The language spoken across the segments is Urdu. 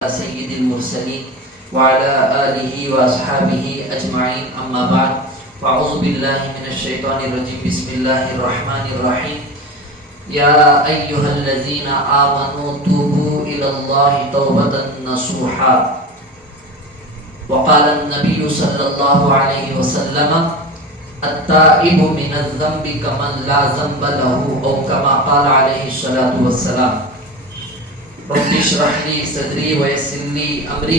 سید المرسلین وعلى آلہ واصحابہ اجمعین اما بعد فاعوذ باللہ من الشیطان الرجیم بسم اللہ الرحمن الرحیم یا ایہا الذین آمنوا توبوا الی اللہ توبۃ نصوحا وقال النبی صلی اللہ علیہ وسلم التائب من الذنب کمن لا ذنب له او کما قال علیہ الصلاۃ والسلام رب اشرح لي صدري ويسر لي امري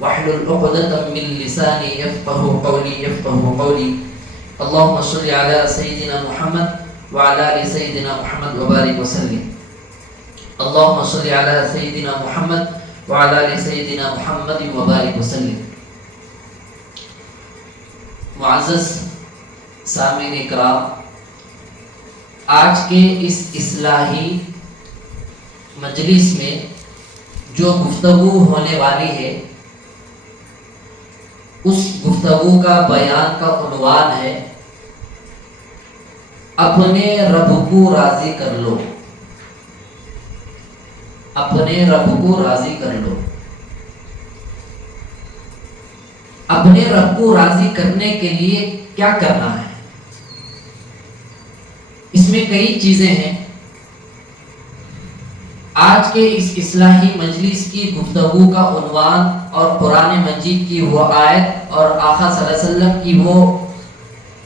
واحلل عقدة من لساني يفقهوا قولي اللهم صل على سيدنا محمد وعلى ال سيدنا محمد وبارك وسلم اللهم صل على سيدنا محمد وعلى ال سيدنا محمد وبارك وسلم. معزز سامعین اکرام، آج کے اس اصلاحی مجلس میں جو گفتگو ہونے والی ہے اس گفتگو کا بیان کا عنوان ہے اپنے رب کو راضی کر لو. اپنے رب کو راضی کر لو. اپنے رب کو راضی کرنے کے لیے کیا کرنا ہے؟ اس میں کئی چیزیں ہیں. آج کے اس اصلاحی مجلس کی گفتگو کا عنوان اور قرآن مجید کی وہ آیت اور آقا صلی اللہ علیہ وسلم کی وہ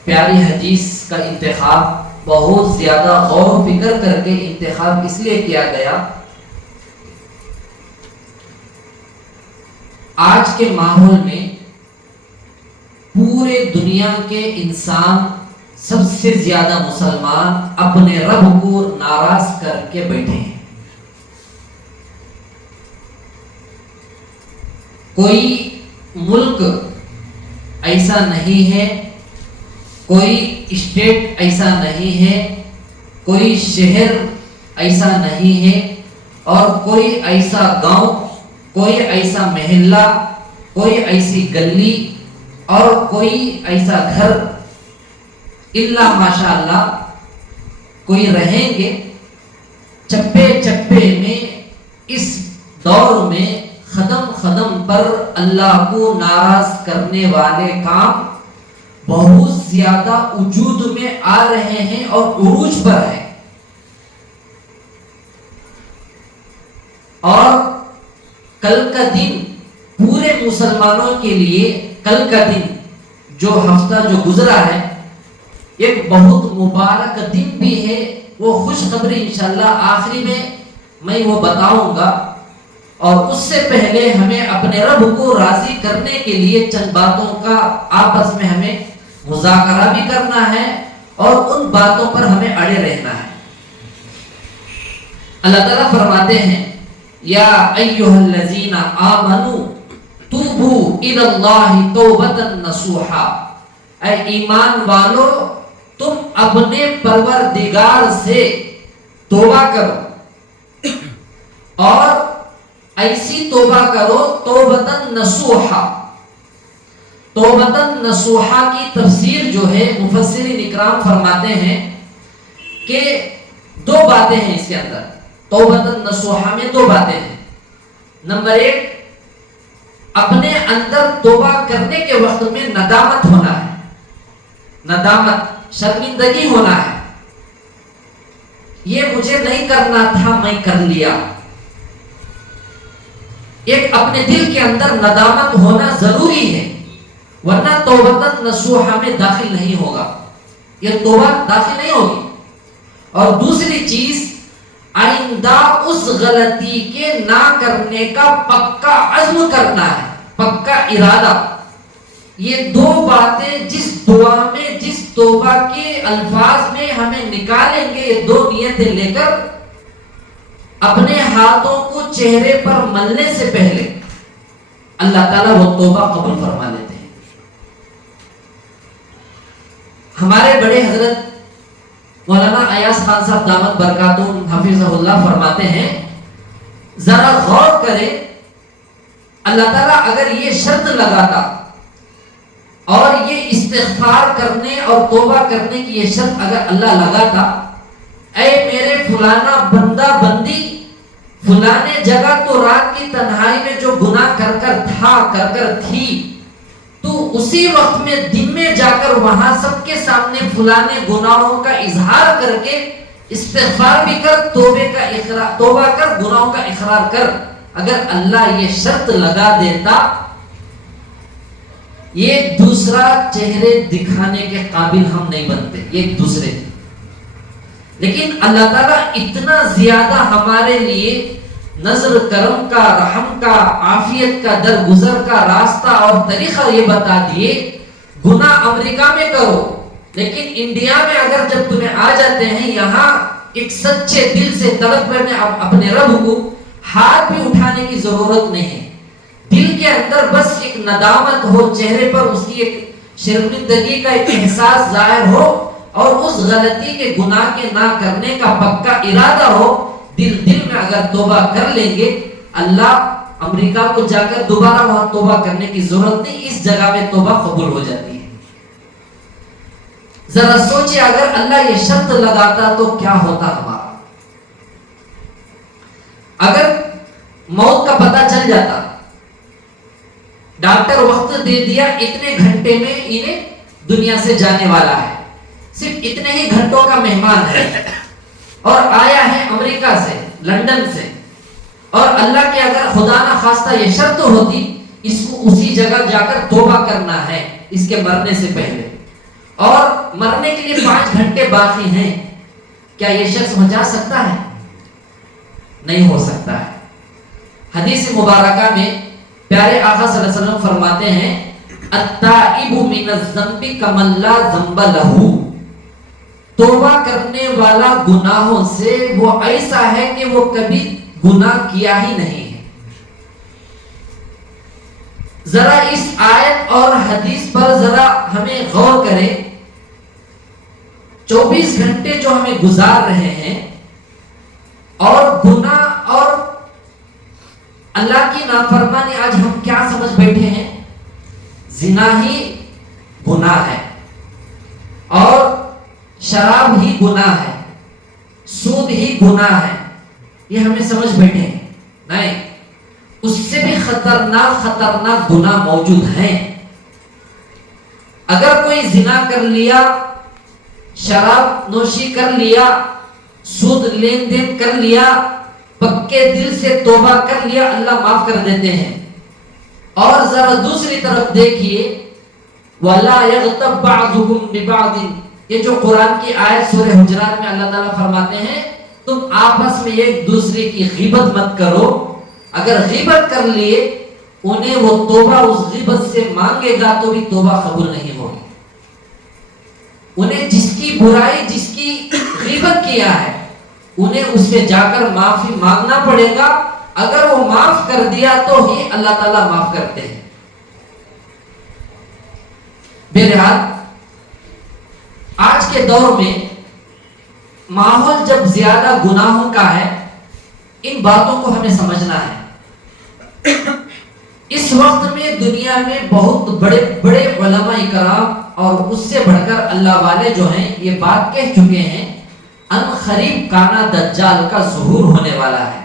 پیاری حدیث کا انتخاب بہت زیادہ غور و فکر کر کے انتخاب اس لیے کیا گیا. آج کے ماحول میں پورے دنیا کے انسان سب سے زیادہ مسلمان اپنے رب کو ناراض کر کے بیٹھے ہیں. کوئی ملک ایسا نہیں ہے، کوئی اسٹیٹ ایسا نہیں ہے، کوئی شہر ایسا نہیں ہے، اور کوئی ایسا گاؤں، کوئی ایسا محلہ، کوئی ایسی گلی اور کوئی ایسا گھر الا ماشاء اللہ کوئی رہیں گے. چپے چپے میں اس دور میں قدم پر اللہ کو ناراض کرنے والے کام بہت زیادہ وجود میں آ رہے ہیں اور عروج پر ہیں. اور کل کا دن پورے مسلمانوں کے لیے، کل کا دن جو ہفتہ جو گزرا ہے ایک بہت مبارک دن بھی ہے. وہ خوشخبری انشاءاللہ آخری میں وہ بتاؤں گا. اور اس سے پہلے ہمیں اپنے رب کو راضی کرنے کے لیے چند باتوں کا آپس میں ہمیں مذاکرہ بھی کرنا ہے اور ان باتوں پر ہمیں اڑے رہنا ہے. اللہ تعالیٰ فرماتے ہیں یا ایھا الذین آمنوا توبوا الی اللہ توبۃ نصوحا، اے ایمان والو تم اپنے پروردگار سے توبہ کرو، اور ایسی توبہ کرو توبۃ نصوحا. توبۃ نصوحا کی تفسیر جو ہے مفسرین اکرام فرماتے ہیں کہ دو باتیں ہیں اس کے اندر. توبۃ نصوحا میں دو باتیں ہیں. نمبر ایک، اپنے اندر توبہ کرنے کے وقت میں ندامت ہونا ہے، ندامت، شرمندگی ہونا ہے. یہ مجھے نہیں کرنا تھا، میں کر لیا. ایک اپنے دل کے اندر ندامت ہونا ضروری ہے، ورنہ توبۃ نصوحا میں داخل نہیں ہوگا، یہ توبہ داخل نہیں ہوگی. اور دوسری چیز، آئندہ اس غلطی کے نہ کرنے کا پکا عزم کرنا ہے، پکا ارادہ. یہ دو باتیں جس دعا میں، جس توبہ کے الفاظ میں ہمیں نکالیں گے، یہ دو نیتیں لے کر اپنے ہاتھوں کو چہرے پر ملنے سے پہلے اللہ تعالیٰ وہ توبہ قبول فرما لیتے ہیں. ہمارے بڑے حضرت مولانا ایاز خان صاحب دامت برکاتہم حفظہ اللہ فرماتے ہیں، ذرا غور کریں، اللہ تعالیٰ اگر یہ شرط لگاتا اور یہ استغفار کرنے اور توبہ کرنے کی یہ شرط اگر اللہ لگاتا، اے میرے فلانا بندہ بندی، فلانے جگہ تو رات کی تنہائی میں جو گناہ کر کر تھی، تو اسی وقت میں دن میں جا کر وہاں سب کے سامنے فلانے گناہوں کا اظہار کر کے استغفار بھی کر، توبہ کر، گناہوں کا اقرار کر۔ اگر اللہ یہ شرط لگا دیتا، ایک دوسرا چہرے دکھانے کے قابل ہم نہیں بنتے ایک دوسرے کے، لیکن اللہ تعالیٰ اتنا زیادہ ہمارے لیے نظر کرم کا، رحم کا، عافیت کا، درگزر کا راستہ اور طریقہ یہ بتا دیے، گناہ امریکہ میں کرو لیکن انڈیا میں اگر جب تمہیں آ جاتے ہیں، یہاں ایک سچے دل سے تڑپ کرنے اپنے رب کو ہاتھ بھی اٹھانے کی ضرورت نہیں ہے، دل کے اندر بس ایک ندامت ہو، چہرے پر اس کی ایک شرمندگی کا ایک احساس ظاہر ہو، اور اس غلطی کے گناہ کے نہ کرنے کا پکا ارادہ ہو، دل میں اگر توبہ کر لیں گے، اللہ امریکہ کو جا کر دوبارہ وہاں توبہ کرنے کی ضرورت نہیں، اس جگہ میں توبہ قبول ہو جاتی ہے۔ ذرا سوچیں اگر اللہ یہ شرط لگاتا تو کیا ہوتا ہمارا؟ اگر موت کا پتہ چل جاتا، ڈاکٹر وقت دے دیا اتنے گھنٹے میں انہیں دنیا سے جانے والا ہے، صرف اتنے ہی گھنٹوں کا مہمان ہے اور آیا ہے امریکہ سے، لندن سے، اور اللہ کے اگر خدا نہ خواستہ یہ شرط ہوتی اس کو اسی جگہ جا کر توبہ کرنا ہے اس کے مرنے سے پہلے، اور مرنے کے لیے 5 گھنٹے باقی ہیں، کیا یہ شخص بچا سکتا ہے؟ نہیں ہو سکتا ہے۔ حدیث مبارکہ میں پیارے آقا صلی اللہ علیہ وسلم فرماتے ہیں التائب من الذنب کمن لا ذنب لہ، توبہ کرنے والا گناہوں سے وہ ایسا ہے کہ وہ کبھی گناہ کیا ہی نہیں ہے۔ ذرا اس آیت اور حدیث پر ذرا ہمیں غور کریں، 24 گھنٹے جو ہمیں گزار رہے ہیں اور گناہ اور اللہ کی نافرمانی، آج ہم کیا سمجھ بیٹھے ہیں؟ زنا ہی گناہ ہے، اور شراب ہی گناہ ہے، سود ہی گناہ ہے، یہ ہمیں سمجھ بیٹھے ہیں۔ نہیں، اس سے بھی خطرناک گناہ موجود ہیں۔ اگر کوئی زنا کر لیا، شراب نوشی کر لیا، سود لین دین کر لیا، پکے دل سے توبہ کر لیا، اللہ معاف کر دیتے ہیں۔ اور ذرا دوسری طرف دیکھیے وَلَا يَغْتَبْ بَعْضُكُمْ بِبَعْضٍ، یہ جو قرآن کی آیت سورہ حجرات میں اللہ تعالیٰ فرماتے ہیں تم آپس میں ایک دوسرے کی غیبت مت کرو۔ اگر غیبت کر لیے انہیں وہ توبہ اس غیبت سے مانگے گا تو بھی توبہ قبول نہیں ہوگی۔ انہیں جس کی برائی، جس کی غیبت کیا ہے، انہیں اس سے جا کر معافی مانگنا پڑے گا۔ اگر وہ معاف کر دیا تو ہی اللہ تعالیٰ معاف کرتے ہیں۔ بہرحال آج کے دور میں ماحول جب زیادہ گناہوں کا ہے، ان باتوں کو ہمیں سمجھنا ہے۔ اس وقت میں دنیا میں بہت بڑے بڑے علماء کرام اور اس سے بڑھ کر اللہ والے جو ہیں یہ بات کہہ چکے ہیں ان قریب کانا دجال کا ظہور ہونے والا ہے،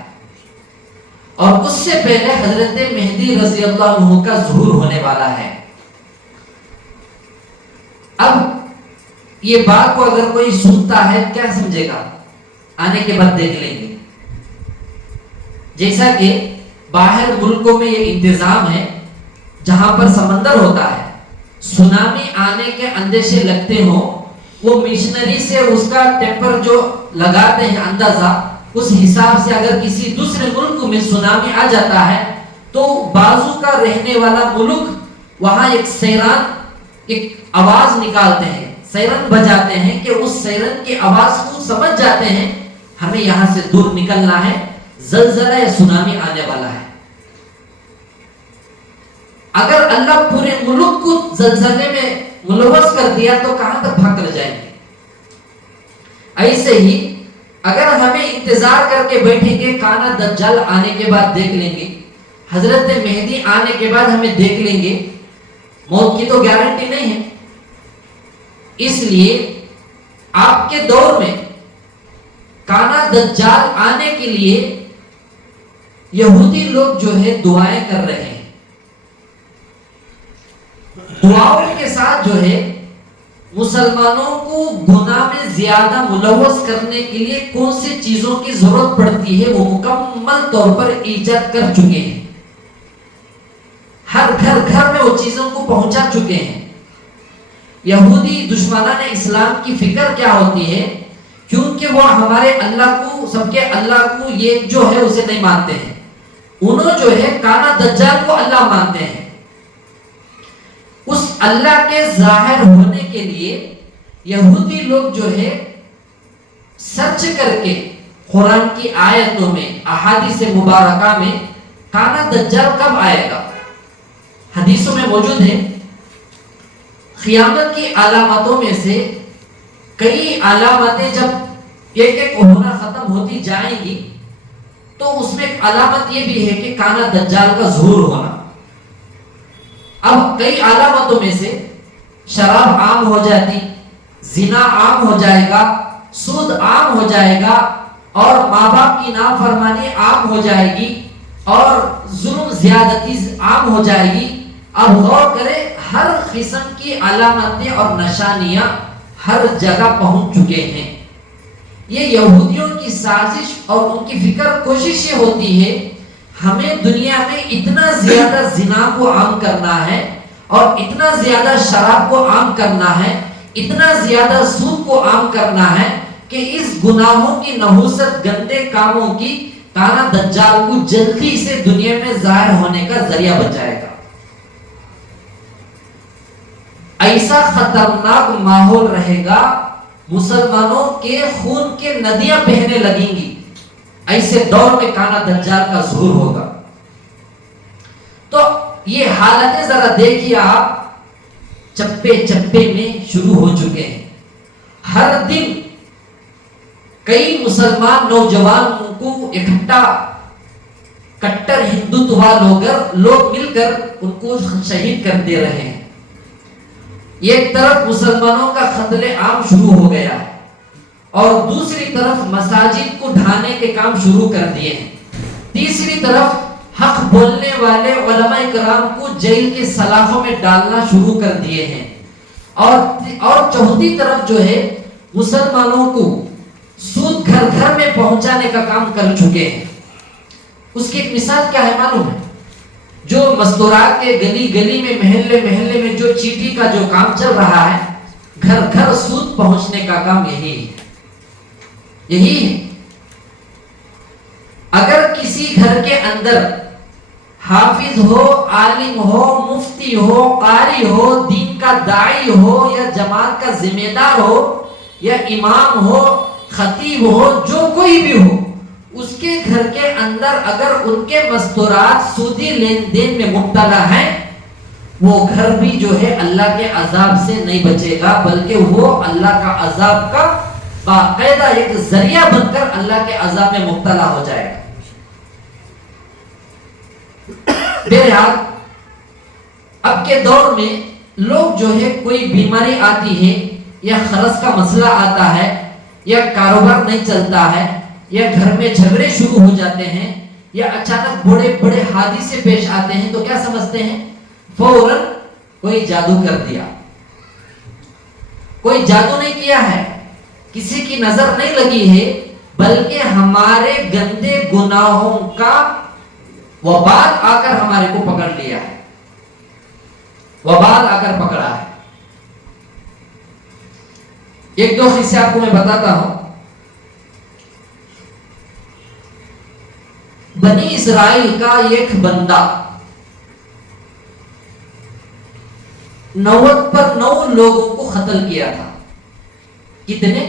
اور اس سے پہلے حضرت مہدی رضی اللہ عنہ کا ظہور ہونے والا ہے۔ اب یہ بات کو اگر کوئی سنتا ہے کیا سمجھے گا؟ آنے کے بعد دیکھ لیں گے۔ جیسا کہ باہر ملکوں میں یہ انتظام ہے، جہاں پر سمندر ہوتا ہے، سونامی آنے کے اندیشے لگتے ہوں، وہ مشنری سے اس کا ٹیمپر جو لگاتے ہیں اندازہ، اس حساب سے اگر کسی دوسرے ملک میں سونامی آ جاتا ہے تو بازو کا رہنے والا ملک وہاں ایک سیران، ایک آواز نکالتے ہیں، سیرن بجاتے ہیں کہ اس سیرن کی آواز کو سمجھ جاتے ہیں ہمیں یہاں سے دور نکلنا ہے، زلزلہ یا سونامی آنے والا ہے۔ اگر اللہ پورے ملک کو زلزلے میں ملوث کر دیا تو کہاں تک بھاگ کر جائیں گے؟ ایسے ہی اگر ہمیں انتظار کر کے بیٹھیں گے کانا دجال آنے کے بعد دیکھ لیں گے، حضرت مہدی آنے کے بعد ہمیں دیکھ لیں گے، موت کی تو گارنٹی نہیں ہے۔ اس لیے آپ کے دور میں کانا دجال آنے کے لیے یہودی لوگ جو ہے دعائیں کر رہے ہیں، دعاؤں کے ساتھ جو ہے مسلمانوں کو گناہ میں زیادہ ملوث کرنے کے لیے کون سی چیزوں کی ضرورت پڑتی ہے وہ مکمل طور پر ایجاد کر چکے ہیں، ہر گھر گھر میں وہ چیزوں کو پہنچا چکے ہیں۔ یہودی دشمنان اسلام کی فکر کیا ہوتی ہے؟ کیونکہ وہ ہمارے اللہ کو، سب کے اللہ کو یہ جو ہے اسے نہیں مانتے ہیں، انہوں جو ہے کانا دجال کو اللہ مانتے ہیں۔ اس اللہ کے ظاہر ہونے کے لیے یہودی لوگ جو ہے سرچ کر کے قرآن کی آیتوں میں، احادیث مبارکہ میں کانا دجال کب آئے گا، حدیثوں میں موجود ہے۔ قیامت کی علامتوں میں سے کئی علامتیں جب ایک ایک ہونا ختم ہوتی جائیں گی تو اس میں ایک علامت یہ بھی ہے کہ کانا دجال کا ظہور ہونا۔ اب کئی علامتوں میں سے شراب عام ہو جاتی، زنا عام ہو جائے گا، سود عام ہو جائے گا، اور ماں باپ کی نافرمانی عام ہو جائے گی، اور ظلم زیادتی عام ہو جائے گی۔ اب غور کریں، ہر قسم کی علامتیں اور نشانیاں ہر جگہ پہنچ چکے ہیں۔ یہ یہودیوں کی سازش اور ان کی فکر کوشش یہ ہوتی ہے ہمیں دنیا میں اتنا زیادہ زنا کو عام کرنا ہے، اور اتنا زیادہ شراب کو عام کرنا ہے، اتنا زیادہ سود کو عام کرنا ہے کہ اس گناہوں کی نحوست، گندے کاموں کی کانا دجال کو جلدی سے دنیا میں ظاہر ہونے کا ذریعہ بن جائے گا۔ ایسا خطرناک ماحول رہے گا، مسلمانوں کے خون کے ندیاں بہنے لگیں گی، ایسے دور میں کانا دجال کا ظہور ہوگا۔ تو یہ حالتیں ذرا دیکھیے آپ، چپے چپے میں شروع ہو چکے ہیں۔ ہر دن کئی مسلمان نوجوانوں کو اکٹھا کٹر ہندوتوا لوگ مل کر ان کو شہید کر دے رہے ہیں۔ ایک طرف مسلمانوں کا قتل عام شروع ہو گیا ہے، اور دوسری طرف مساجد کو ڈھانے کے کام شروع کر دیے ہیں، تیسری طرف حق بولنے والے علماء کرام کو جیل کے سلاخوں میں ڈالنا شروع کر دیے ہیں، اور چوتھی طرف جو ہے مسلمانوں کو سود گھر گھر میں پہنچانے کا کام کر چکے ہیں۔ اس کی ایک مثال کیا ہے معلوم ہے؟ جو مستورات کے گلی گلی میں، محلے محلے میں جو چیٹی کا جو کام چل رہا ہے، گھر گھر سود پہنچنے کا کام یہی ہے۔ اگر کسی گھر کے اندر حافظ ہو، عالم ہو، مفتی ہو، قاری ہو، دین کا داعی ہو، یا جماعت کا ذمہ دار ہو، یا امام ہو، خطیب ہو، جو کوئی بھی ہو، اس کے گھر کے اندر اگر ان کے مستورات سودی لین دین میں مبتلا ہیں، وہ گھر بھی جو ہے اللہ کے عذاب سے نہیں بچے گا، بلکہ وہ اللہ کا عذاب کا باقاعدہ ایک ذریعہ بن کر اللہ کے عذاب میں مبتلا ہو جائے گا۔ بہرحال اب کے دور میں لوگ جو ہے کوئی بیماری آتی ہے، یا خرچ کا مسئلہ آتا ہے، یا کاروبار نہیں چلتا ہے، یا گھر میں جھگڑے شروع ہو جاتے ہیں، یا اچانک بڑے بڑے حادثے پیش آتے ہیں، تو کیا سمجھتے ہیں؟ فوراً کوئی جادو کر دیا۔ کوئی جادو نہیں کیا ہے، کسی کی نظر نہیں لگی ہے، بلکہ ہمارے گندے گناہوں کا وبال آ کر ہمارے کو پکڑ لیا ہے، وبال آ کر پکڑا ہے۔ ایک دو قصے آپ کو میں بتاتا ہوں۔ بنی اسرائیل کا ایک بندہ 90 لوگوں کو قتل کیا تھا۔ کتنے؟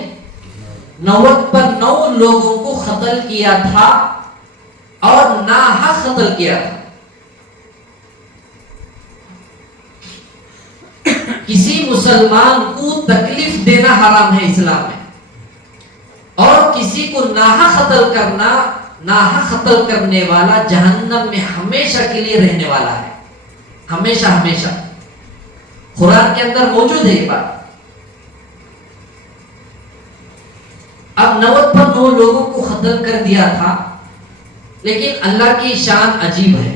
90 لوگوں کو قتل کیا تھا، اور ناحق قتل کیا تھا۔ کسی مسلمان کو تکلیف دینا حرام ہے اسلام میں، اور کسی کو ناحق قتل کرنا، ناحق قتل کرنے والا جہنم میں ہمیشہ کے لیے رہنے والا ہے، ہمیشہ ہمیشہ۔ قرآن کے اندر موجود ہے یہ بات۔ اب 90 لوگوں کو قتل کر دیا تھا، لیکن اللہ کی شان عجیب ہے.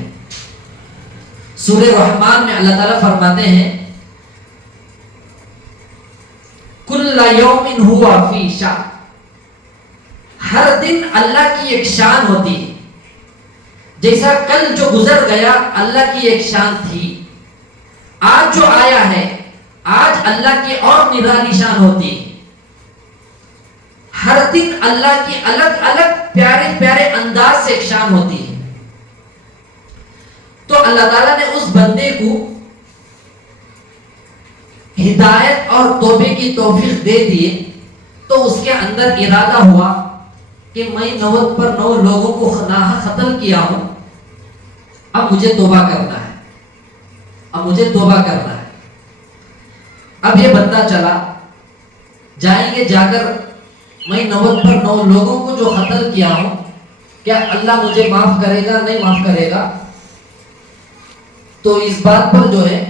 سورہ رحمان میں اللہ تعالیٰ فرماتے ہیں کل یوم ہوا فی شان. ہر دن اللہ کی ایک شان ہوتی ہے. جیسا کل جو گزر گیا اللہ کی ایک شان تھی، آج جو آیا ہے آج اللہ کی اور نرالی شان ہوتی ہے. ہر دن اللہ کی الگ الگ پیارے پیارے انداز سے ایک شان ہوتی ہے. تو اللہ تعالیٰ نے اس بندے کو ہدایت اور توبے کی توفیق دے دیے، تو اس کے اندر ارادہ ہوا کہ میں 90 پر 9 لوگوں کو ناحق قتل کیا ہوں، اب مجھے توبہ کرنا ہے، اب مجھے توبہ کرنا ہے. اب یہ بندہ چلا، جائیں گے جا کر میں 90 پر 9 لوگوں کو جو قتل کیا ہوں، کیا اللہ مجھے معاف کرے گا؟ نہیں معاف کرے گا. تو اس بات پر جو ہے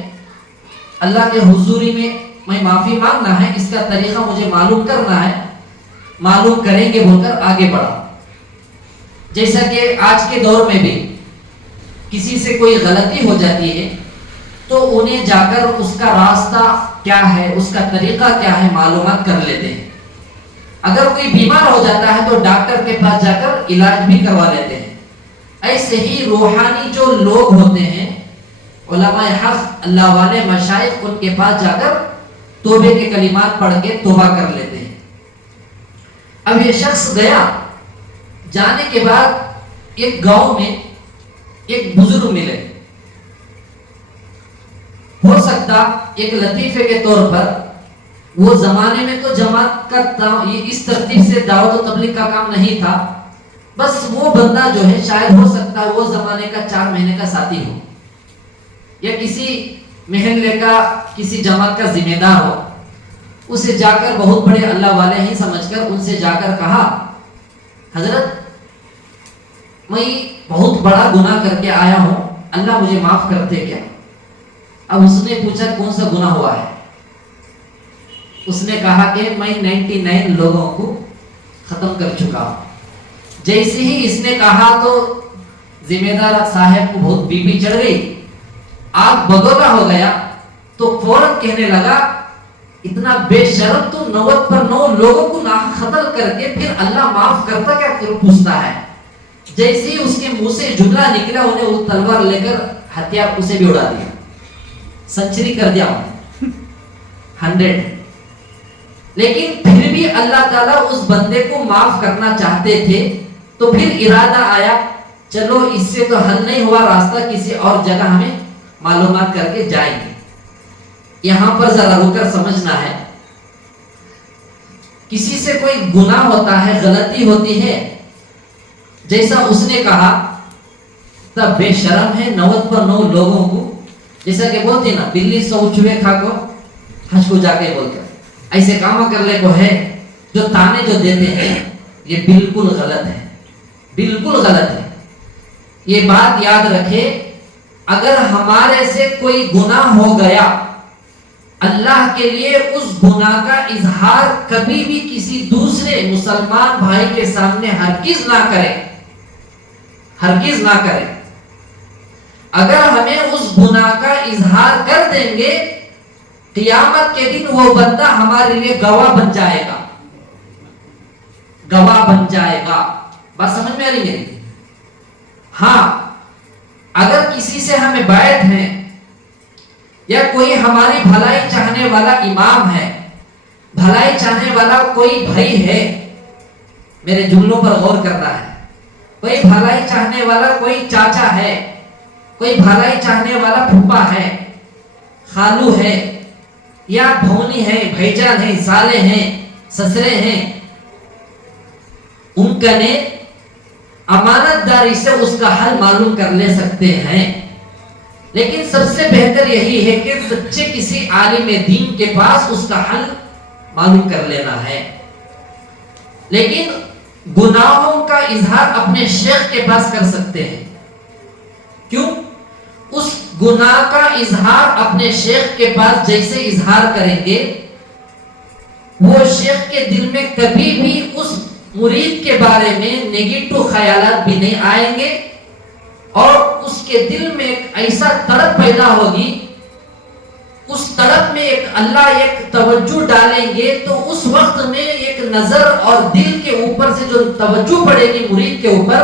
اللہ کے حضوری میں معافی مانگنا ہے، اس کا طریقہ مجھے معلوم کرنا ہے، معلوم کریں گے بول کر آگے بڑھا. جیسا کہ آج کے دور میں بھی کسی سے کوئی غلطی ہو جاتی ہے تو انہیں جا کر اس کا راستہ کیا ہے، اس کا طریقہ کیا ہے معلومات کر لیتے ہیں. اگر کوئی بیمار ہو جاتا ہے تو ڈاکٹر کے پاس جا کر علاج بھی کروا لیتے ہیں. ایسے ہی روحانی جو لوگ ہوتے ہیں، علماء حق، اللہ والے، مشائخ، ان کے پاس جا کر توبے کے کلمات پڑھ کے توبہ کر لیتے ہیں. اب یہ شخص گیا، جانے کے بعد ایک گاؤں میں ایک بزرگ ملے. ہو سکتا ایک لطیفے کے طور پر وہ زمانے میں تو جماعت کا اس ترتیب سے دعوت و تبلیغ کا کام نہیں تھا، بس وہ بندہ جو ہے شاید ہو سکتا ہے وہ زمانے کا 4 مہینے کا ساتھی ہو، یا کسی محلے کا کسی جماعت کا ذمہ دار ہو. اسے جا کر بہت بڑے اللہ والے ہی سمجھ کر ان سے جا کر کہا حضرت میں بہت بڑا گناہ کر کے آیا ہوں، اللہ مجھے معاف کرتے کیا؟ اب اس نے پوچھا کون سا گناہ ہوا ہے؟ اس نے کہا کہ میں 99 لوگوں کو ختم کر چکا ہوں. جیسے ہی اس نے کہا تو ذمہ دار صاحب کو بہت بی پی چڑھ گئی، آگ بگولا ہو گیا. تو فوراً کہنے لگا اتنا بے شرم تو 90 پر 9 لوگوں کو قتل کر کے پھر اللہ معاف کرتا کیا پوچھتا ہے. جیسے ہی اس کے منہ سے جملہ نکلا انہیں وہ تلوار لے کر ہتھیار اسے بھی اڑا دیا، سنچری کر دیا 100. لیکن پھر بھی اللہ تعالیٰ اس بندے کو معاف کرنا چاہتے تھے. تو پھر ارادہ آیا چلو اس سے تو حل نہیں ہوا، راستہ کسی اور جگہ ہمیں معلومات کر کے جائیں گے. یہاں پر ذرا رک کر سمجھنا ہے، کسی سے کوئی گناہ ہوتا ہے، غلطی ہوتی ہے، جیسا اس نے کہا تب بے شرم ہے 90 پر 9 لوگوں کو، جیسا کہ بولتے نا بلی 100 چوہے کھا کو ہنس کو جا کے بولتا ایسے کام کر لے کو ہے. جو تانے جو دیتے ہیں یہ بالکل غلط ہے، بالکل غلط ہے. یہ بات یاد رکھے، اگر ہمارے سے کوئی گناہ ہو گیا، اللہ کے لیے اس گناہ کا اظہار کبھی بھی کسی دوسرے مسلمان بھائی کے سامنے ہرگز نہ کرے، ہرگز نہ کرے. اگر ہمیں اس گناہ کا اظہار کر دیں گے، قیامت کے دن وہ بندہ ہمارے لیے گواہ بن جائے گا، گواہ بن جائے گا. بات سمجھ میں آ رہی ہے؟ ہاں، اگر کسی سے ہمیں بیعت ہے یا کوئی ہماری بھلائی چاہنے والا امام ہے، بھلائی چاہنے والا کوئی بھائی ہے، میرے جملوں پر غور کرنا ہے، کوئی بھلائی چاہنے والا کوئی چاچا ہے، کوئی بھلائی چاہنے والا پھوپا ہے، خالو ہے، یا بھونی ہے، بھائی جان ہے، سالے ہیں، سسرے ہیں، ان کا نے امانت داری سے اس کا حل معلوم کر لے سکتے ہیں. لیکن سب سے بہتر یہی ہے کہ سچے کسی عالم دین کے پاس اس کا حل معلوم کر لینا ہے. لیکن گناہوں کا اظہار اپنے شیخ کے پاس کر سکتے ہیں. کیوں؟ اس گناہ کا اظہار اپنے شیخ کے پاس جیسے اظہار کریں گے، وہ شیخ کے دل میں کبھی بھی اس مرید کے بارے میں نیگیٹو خیالات بھی نہیں آئیں گے، اور اس کے دل میں ایک ایسا تڑپ پیدا ہوگی، اس تڑپ میں اللہ ایک توجہ ڈالیں گے تو اس وقت میں ایک نظر اور دل کے اوپر سے جو توجہ پڑے گی مرید کے اوپر،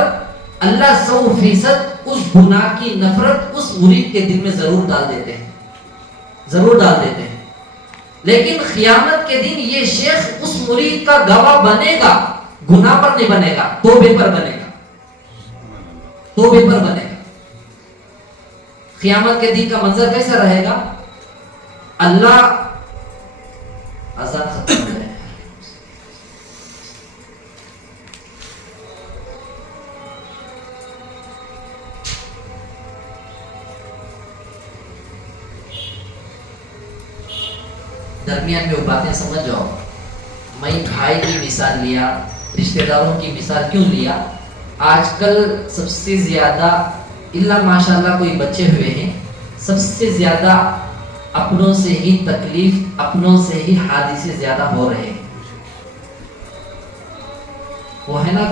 اللہ 100% اس گناہ کی نفرت اس مرید کے دل میں ضرور ڈال دیتے ہیں، ضرور ڈال دیتے ہیں۔ لیکن قیامت کے دن یہ شیخ اس مرید کا گواہ بنے گا، گناہ پر نہیں بنے گا، توبے پر بنے گا، توبے پر بنے گا۔ قیامت کے دن کا منظر کیسا رہے گا؟ اللہ اذان ختم ہو جائے، درمیان میں وہ باتیں سمجھ جاؤ۔ میں بھائی کی مثال لیا، رشتہ داروں کی مثال کیوں لیا؟ آج کل سب سے زیادہ اللہ ماشاءاللہ کوئی بچے ہوئے ہیں، سب سے زیادہ اپنوں سے ہی تکلیف، اپنوں سے ہی حادثے زیادہ ہو رہے ہیں۔ وہ ہے نا،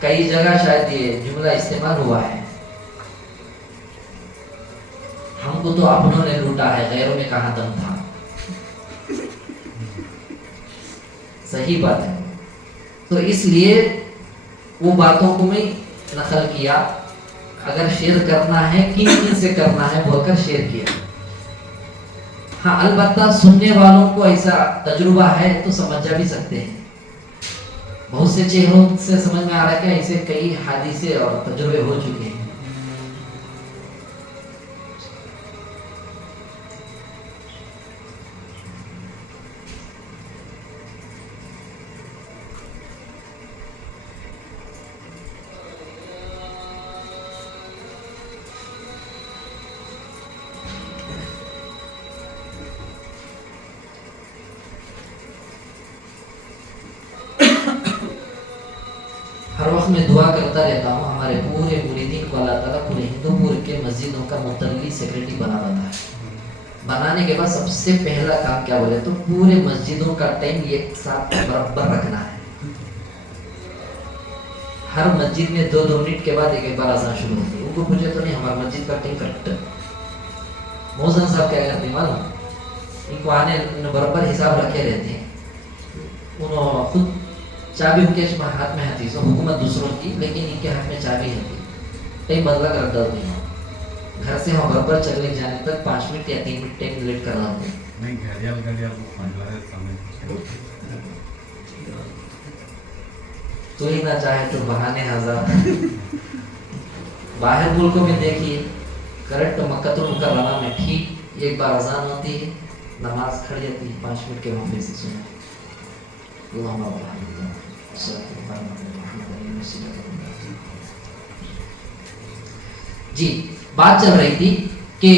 کئی جگہ شاید یہ جملہ استعمال ہوا ہے، ہم کو تو اپنوں نے لوٹا ہے، غیروں میں کہاں دم تھا۔ صحیح بات ہے۔ تو اس لیے وہ باتوں کو میں نقل کیا، اگر شیئر کرنا ہے کن سے کرنا ہے بول کر شیئر کیا۔ ہاں البتہ سننے والوں کو ایسا تجربہ ہے تو سمجھ جا بھی سکتے ہیں، بہت سے چہروں سے سمجھ میں آ رہا ہے کہ ایسے کئی حادثے اور تجربے ہو چکے ہیں۔ ہر وقت میں دعا کرتا رہتا ہوں ہمارے پورے مریدین کو اللہ تعالیٰ پورے ہندوپور کے مسجدوں کا متولی سیکرٹری بناتا ہے۔ بنانے کے بعد سب سے پہلا کام کیا بولے تو پورے مسجدوں کا ٹائم ایک ساتھ برابر رکھنا ہے۔ ہر مسجد میں 2 منٹ کے بعد ایک بار اذان شروع ہوتی ہے۔ ان کو پوچھے تو نہیں، ہمارا مسجد کا ٹائم کریکٹ ہے۔ موزن صاحب کیا کرتے ہیں معلوم، ان کو آنے برابر حساب رکھے رہتے ہیں، انہوں خود چابی ان کے ہاتھ میں آتی ہے، حکومت دوسروں کی، لیکن ان کے ہاتھ میں چابی ہے، ٹائم بدلا کر درد نہیں ہو۔ گھر سے ہم برابر چلے جانے تک 5 منٹ یا 3 منٹ ٹائم لیٹ کر رہا ہوں۔ تو ہی نہ چاہے تو بہانے ہزار۔ باہر ملکوں میں دیکھیے کریکٹ مکہ المکرمہ میں ٹھیک ایک بار اذان ہوتی ہے، نماز کھڑی جاتی ہے، 5 منٹ کے وقفے سے سنیں جی۔ بات چل رہی تھی کہ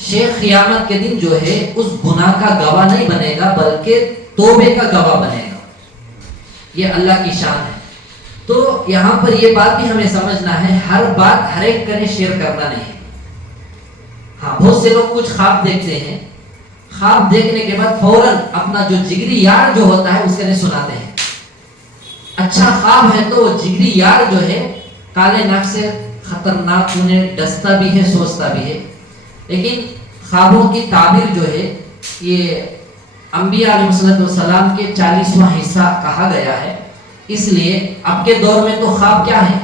شیخ قیامت کے دن جو ہے اس گناہ کا گواہ نہیں بنے گا بلکہ توبے کا گواہ بنے گا، یہ اللہ کی شان ہے۔ تو یہاں پر یہ بات بھی ہمیں سمجھنا ہے، ہر بات ہر ایک کرے شیئر کرنا نہیں ہے۔ ہاں بہت سے لوگ کچھ خواب دیکھتے ہیں، خواب دیکھنے کے بعد فوراً اپنا جو جگری یار جو ہوتا ہے اس کے لیے سناتے ہیں۔ اچھا خواب ہے تو وہ جگری یار جو ہے کالے ناک سے خطرناک انہیں ڈستا بھی ہے، سوچتا بھی ہے، لیکن خوابوں کی تعبیر جو ہے یہ انبیاء علیہ السلام کے 40واں حصہ کہا گیا ہے۔ اس لیے اب کے دور میں تو خواب کیا ہے،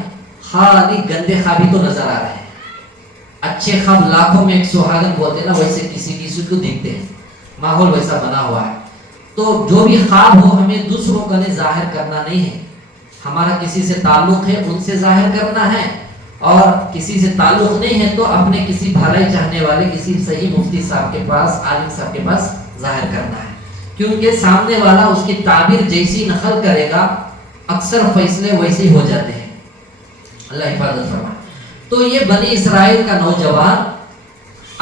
خالی گندے خواب ہی تو نظر آ رہے ہیں۔ اچھے خواب لاکھوں میں 100 سہاگن بولتے نا، ویسے کسی کو دیکھتے ہیں، ماحول ویسا بنا ہوا ہے۔ تو جو بھی خواب ہو ہمیں دوسروں کا ظاہر کرنا نہیں ہے، ہمارا کسی سے تعلق ہے ان سے ظاہر کرنا ہے، اور کسی سے تعلق نہیں ہے تو اپنے کسی بھلائی چاہنے والے کسی صحیح مفتی صاحب کے پاس، عالم صاحب کے پاس ظاہر کرنا ہے، کیونکہ سامنے والا اس کی تعبیر جیسی نقل کرے گا اکثر فیصلے ویسے ہی ہو جاتے ہیں۔ اللہ حفاظت فرمائے۔ تو یہ بنی اسرائیل کا نوجوان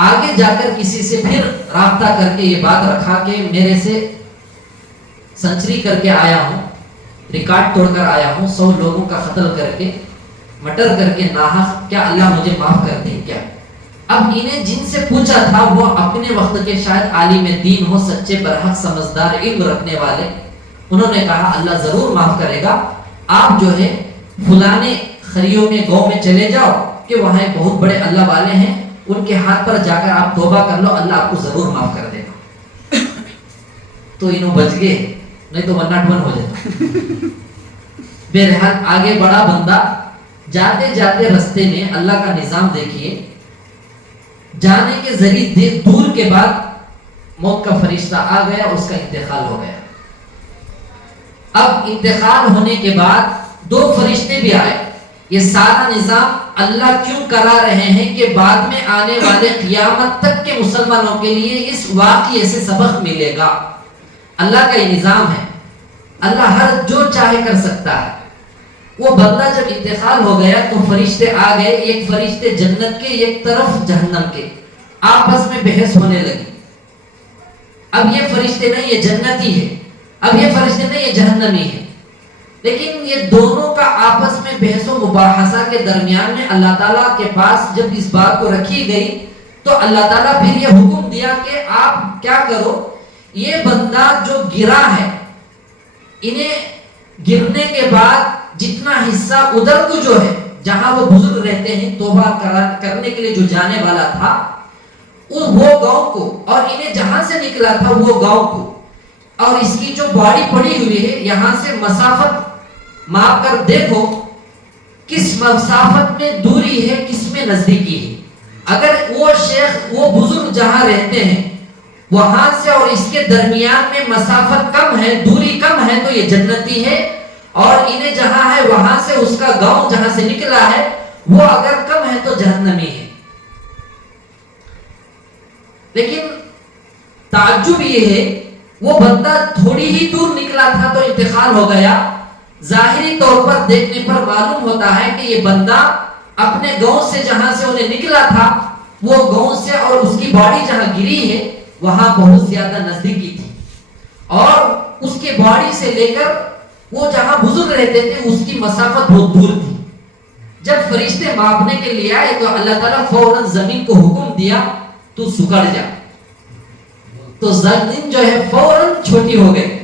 آگے جا کر کسی سے پھر رابطہ کر کے یہ بات رکھا کہ میرے سے سنچری کر کے آیا ہوں، ریکارڈ توڑ کر آیا ہوں، 100 لوگوں کا قتل کر کے، مٹر کر کے ناحق، کیا اللہ مجھے معاف کر دیں کیا؟ اب انہیں جن سے پوچھا تھا وہ اپنے وقت کے شاید عالم دین ہو، سچے برحق سمجھدار علم رکھنے والے، انہوں نے کہا اللہ ضرور معاف کرے گا، آپ جو ہے فلانے خریوں میں گاؤں میں چلے جاؤ کہ وہاں ایک بہت بڑے اللہ والے ہیں، ان کے ہاتھ پر جا کر آپ توبہ کر لو، اللہ آپ کو ضرور معاف کر دے گا۔ تو انہوں بچ گئے، نہیں تو 101 ہو جاتا۔ بہرحال آگے بڑا بندہ، جاتے جاتے رستے میں اللہ کا نظام دیکھیے، جانے کے ذریعے دور کے بعد موت کا فرشتہ آ گیا، اس کا انتقال ہو گیا۔ اب انتقال ہونے کے بعد 2 فرشتے بھی آئے۔ یہ سارا نظام اللہ کیوں کرا رہے ہیں کہ بعد میں آنے والے قیامت تک کے مسلمانوں کے لیے اس واقعے سے سبق ملے گا۔ اللہ کا یہ نظام ہے، اللہ ہر جو چاہے کر سکتا ہے۔ وہ بندہ جب انتقال ہو گیا تو فرشتے آ گئے، ایک فرشتے جنت کے، ایک طرف جہنم کے، آپس میں بحث ہونے لگی۔ اب یہ فرشتے نہیں یہ جنتی ہے، اب یہ فرشتے نہیں یہ جہنمی ہے، لیکن یہ دونوں کا آپس میں بحث و مباحثہ کے درمیان میں اللہ تعالیٰ کے پاس جب اس بات کو رکھی گئی تو اللہ تعالیٰ پھر یہ حکم دیا کہ آپ کیا کرو، یہ بندہ جو گرا ہے، انہیں گرنے کے بعد جتنا حصہ ادھر کو جو ہے جہاں وہ بزرگ رہتے ہیں توبہ کرنے کے لیے جو جانے والا تھا وہ گاؤں کو، اور انہیں جہاں سے نکلا تھا وہ گاؤں کو، اور اس کی جو باڑی پڑی ہوئی ہے یہاں سے مسافت ماپ کر دیکھو کس مسافت میں دوری ہے، کس میں نزدیکی ہے۔ اگر وہ شیخ وہ بزرگ جہاں رہتے ہیں وہاں سے اور اس کے درمیان میں مسافت کم ہے، دوری کم ہے، تو یہ جنتی ہے، اور انہیں جہاں ہے وہاں سے اس کا گاؤں جہاں سے نکلا ہے وہ اگر کم ہے تو جہنمی ہے۔ لیکن تعجب یہ ہے وہ بندہ تھوڑی ہی دور نکلا تھا تو انتقال ہو گیا۔ ظاہری طور پر دیکھنے پر معلوم ہوتا ہے کہ یہ بندہ اپنے گاؤں سے جہاں سے انہیں نکلا تھا وہ گاؤں سے اور اس کی باڑی جہاں گری ہے وہاں بہت زیادہ نزدیکی تھی، اور اس کے باڑی سے لے کر وہ جہاں بزرگ رہتے تھے اس کی مسافت بہت دور تھی۔ جب فرشتے ماپنے کے لیے آئے تو اللہ تعالیٰ فوراً زمین کو حکم دیا تو سکڑ جا، تو زمین جو ہے فوراً چھوٹی ہو گئی۔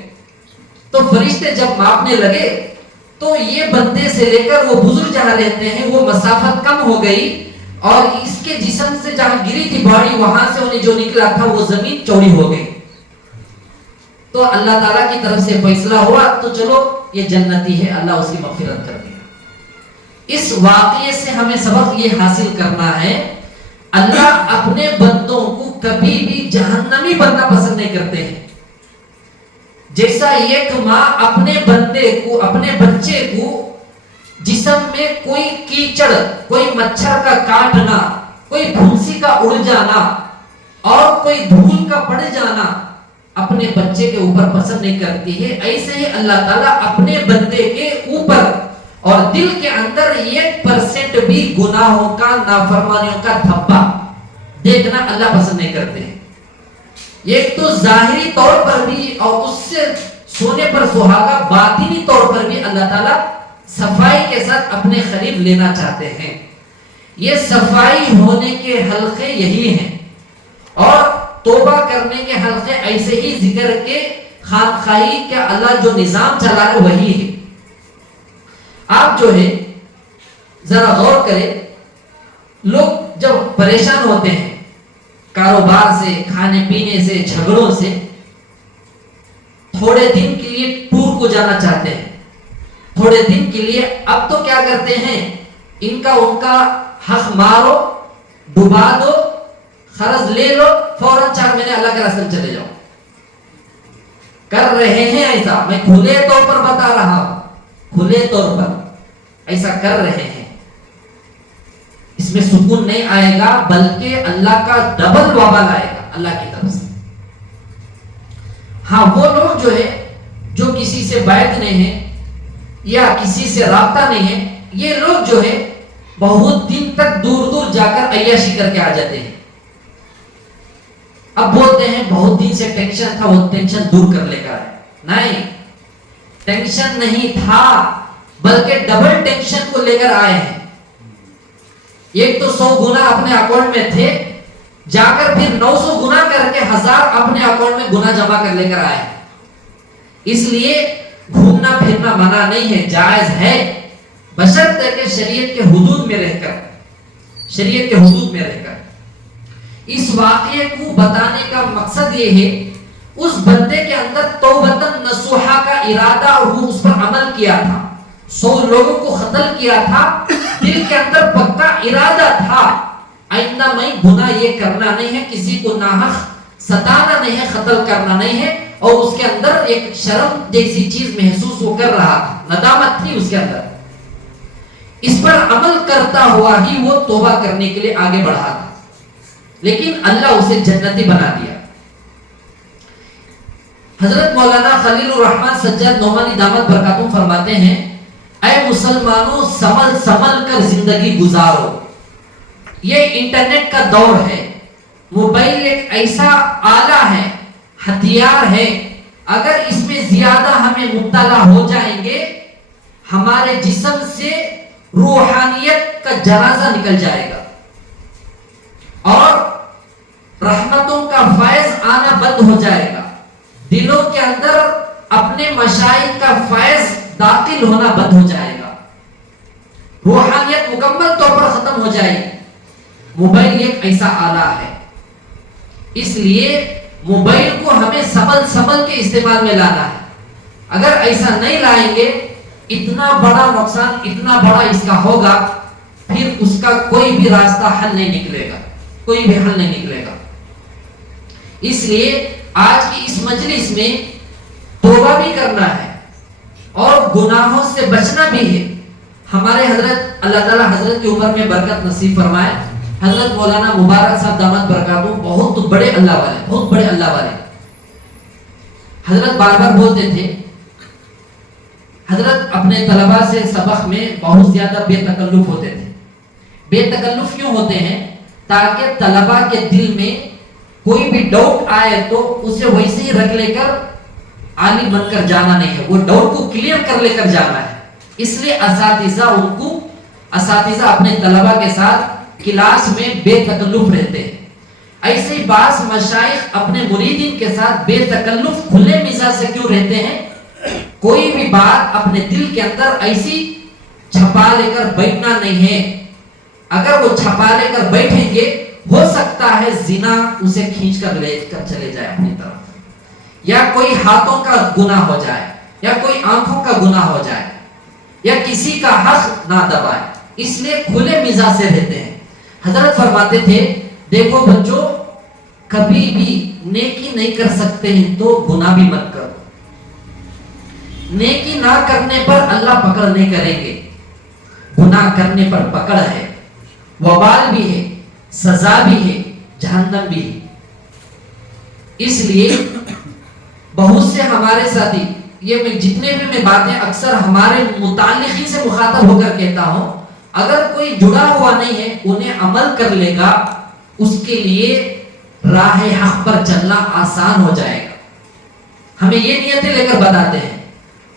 تو فرشتے جب ماپنے لگے تو یہ بندے سے لے کر وہ بزرگ جہاں رہتے ہیں وہ مسافت کم ہو گئی، اور اس کے جسم سے جہاں گری تھی باڑی وہاں سے انہیں جو نکلا تھا وہ زمین چوڑی ہو گئی۔ تو اللہ تعالیٰ کی طرف سے فیصلہ ہوا تو چلو یہ جنتی ہے، اللہ اس کی مغفرت کر دیا۔ اس واقعے سے ہمیں سبق یہ حاصل کرنا ہے، اللہ اپنے بندوں کو کبھی بھی جہنمی بندہ پسند نہیں کرتے ہیں۔ جیسا ایک ماں اپنے بندے کو، اپنے بچے کو جسم میں کوئی کیچڑ، کوئی مچھر کا کاٹنا، کوئی پھنسی کا اڑ جانا اور کوئی دھول کا پڑ جانا اپنے بچے کے اوپر پسند نہیں کرتی ہے، ایسے ہی اللہ تعالیٰ اپنے بندے کے اوپر اور دل کے اندر 1% بھی گناہوں کا، نافرمانیوں کا دھبا دیکھنا اللہ پسند نہیں کرتے ہیں۔ ایک تو ظاہری طور پر بھی اور اس سے سونے پر سہاگا باطنی طور پر بھی اللہ تعالیٰ صفائی کے ساتھ اپنے قریب لینا چاہتے ہیں۔ یہ صفائی ہونے کے حلقے یہی ہیں، اور توبہ کرنے کے حلقے ایسے ہی ذکر کے خانخواہی کا اللہ جو نظام چلا رہے وہی ہے۔ آپ جو ہے ذرا غور کریں، لوگ جب پریشان ہوتے ہیں کاروبار سے، کھانے پینے سے، جھگڑوں سے، تھوڑے دن کے لیے ٹور کو جانا چاہتے ہیں، تھوڑے دن کے لیے، اب تو کیا کرتے ہیں ان کا حق مارو، ڈبا دو، قرض لے لو، فوراً 4 مہینے اللہ کے راستے میں چلے جاؤ۔ کر رہے ہیں ایسا، میں کھلے طور پر بتا رہا ہوں، کھلے طور پر ایسا کر رہے ہیں۔ اس میں سکون نہیں آئے گا بلکہ اللہ کا ڈبل وبال آئے گا اللہ کی طرف سے۔ ہاں وہ لوگ جو ہے جو کسی سے بیعت نہیں ہے یا کسی سے رابطہ نہیں ہے، یہ لوگ جو ہے بہت دن تک دور دور جا کر عیاشی کر کے آ جاتے ہیں۔ اب بولتے ہیں بہت دن سے ٹینشن تھا، وہ ٹینشن دور کر لے کر آئے۔ نہیں، ٹینشن نہیں تھا بلکہ ڈبل ٹینشن کو لے کر آئے ہیں۔ ایک تو 100 گنا اپنے اکاؤنٹ میں تھے، جا کر پھر 900 گنا کر کے 1000 اپنے اکاؤنٹ میں گنا جمع کر لے کر آئے ہیں۔ اس لیے گھومنا پھرنا منع نہیں ہے، جائز ہے، بشرطے کہ شریعت کے حدود میں رہ کر، شریعت کے حدود میں رہ کر۔ اس واقعے کو بتانے کا مقصد یہ ہے اس بندے کے اندر توبتاً نصوحہ کا ارادہ اور وہ اس پر عمل کیا تھا، 100 لوگوں کو قتل کیا تھا، دل کے اندر پکا ارادہ تھا آئندہ میں گناہ یہ کرنا نہیں ہے، کسی کو ناحق ستانا نہیں ہے، قتل کرنا نہیں ہے، اور اس کے اندر ایک شرم جیسی چیز محسوس وہ کر رہا تھا، ندامت تھی اس کے اندر، اس پر عمل کرتا ہوا ہی وہ توبہ کرنے کے لیے آگے بڑھا تھا، لیکن اللہ اسے جنتی بنا دیا۔ حضرت مولانا خلیل الرحمن سجاد نعمانی دامت برکاتہم فرماتے ہیں، اے مسلمانوں سنبھل سنبھل کر زندگی گزارو، یہ انٹرنیٹ کا دور ہے، موبائل ایک ایسا آلہ ہے، ہتھیار ہے، اگر اس میں زیادہ ہمیں مبتلا ہو جائیں گے ہمارے جسم سے روحانیت کا جنازہ نکل جائے گا اور رحمتوں کا فیض آنا بند ہو جائے گا، دلوں کے اندر اپنے مشائخ کا فیض داخل ہونا بند ہو جائے گا، روحانیت مکمل طور پر ختم ہو جائے گی۔ موبائل ایک ایسا آلہ ہے، اس لیے موبائل کو ہمیں سنبھل سنبھل کے استعمال میں لانا ہے، اگر ایسا نہیں لائیں گے اتنا بڑا نقصان اتنا بڑا اس کا ہوگا، پھر اس کا کوئی بھی راستہ حل نہیں نکلے گا، کوئی بھی حل نہیں نکلے گا۔ اس لیے آج کی اس مجلس میں توبہ بھی کرنا ہے اور گناہوں سے بچنا بھی ہے۔ ہمارے حضرت اللہ تعالیٰ حضرت کی عمر میں برکت نصیب فرمائے، حضرت مولانا مبارک صاحب دامت برکاتہم بہت بڑے اللہ والے، بہت بڑے اللہ والے، حضرت بار بار بولتے تھے، حضرت اپنے طلباء سے سبق میں بہت زیادہ بے تکلف ہوتے تھے۔ بے تکلف کیوں ہوتے ہیں؟ تاکہ طلباء کے دل میں کوئی بھی ڈاؤٹ آئے تو اسے ویسے ہی رکھ لے کر عالم بن کر جانا نہیں ہے، وہ ڈاؤٹ کو کلیئر کر لے کر جانا ہے۔ اس لیے اساتذہ اپنے طلباء کے ساتھ کلاس میں بے تکلف رہتے ہیں۔ ایسے ہی بعض مشائخ اپنے مریدین کے ساتھ بے تکلف کھلے مزاج سے کیوں رہتے ہیں؟ کوئی بھی بات اپنے دل کے اندر ایسی چھپا لے کر بیٹھنا نہیں ہے، اگر وہ چھپا لے کر بیٹھیں گے ہو سکتا ہے زنا اسے کھینچ کر لے کر چلے جائے اپنی طرف، یا کوئی ہاتھوں کا گناہ ہو جائے، یا کوئی آنکھوں کا گناہ ہو جائے، یا کسی کا حق نہ دبائے، اس لیے کھلے مزاج سے رہتے ہیں۔ حضرت فرماتے تھے، دیکھو بچوں کبھی بھی نیکی نہیں کر سکتے ہیں تو گناہ بھی مت کرو، نیکی نہ کرنے پر اللہ پکڑ نہیں کریں گے، گناہ کرنے پر پکڑ ہے، وبال بھی ہے، سزا بھی ہے، جہنم بھی ہے۔ اس لیے بہت سے ہمارے ساتھی، یہ میں جتنے بھی میں باتیں اکثر ہمارے متعلق ہی سے مخاطب ہو کر کہتا ہوں، اگر کوئی جڑا ہوا نہیں ہے انہیں عمل کر لے گا، اس کے لیے راہ حق پر چلنا آسان ہو جائے گا۔ ہمیں یہ نیتیں لے کر بتاتے ہیں۔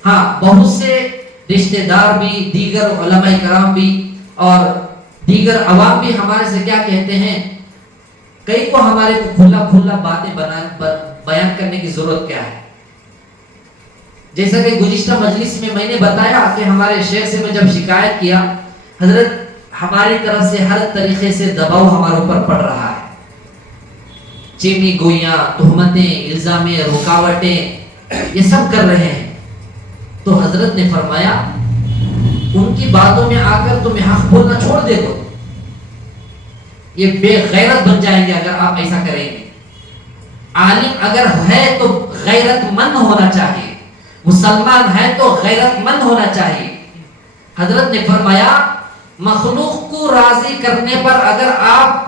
ہاں بہت سے رشتہ دار بھی، دیگر علماء کرام بھی اور دیگر عوام بھی ہمارے سے کیا کہتے ہیں، کئی کو ہمارے کو کھلا کھلا باتیں بیان کرنے کی ضرورت کیا ہے؟ جیسا کہ گزشتہ مجلس میں نے بتایا کہ ہمارے شیخ سے میں جب شکایت کیا، حضرت ہماری طرف سے ہر طریقے سے دباؤ ہمارے اوپر پڑ رہا ہے، چیمی گوئیاں، تہمتیں، الزامیں، رکاوٹیں، یہ سب کر رہے ہیں۔ تو حضرت نے فرمایا ان کی باتوں میں آ کر تمہیں حق بولنا چھوڑ دے دو، یہ بے غیرت بن جائیں گے اگر آپ ایسا کریں گے۔ عالم اگر ہے تو غیرت مند ہونا چاہیے، مسلمان ہے تو غیرت مند ہونا چاہیے۔ حضرت نے فرمایا مخلوق کو راضی کرنے پر اگر آپ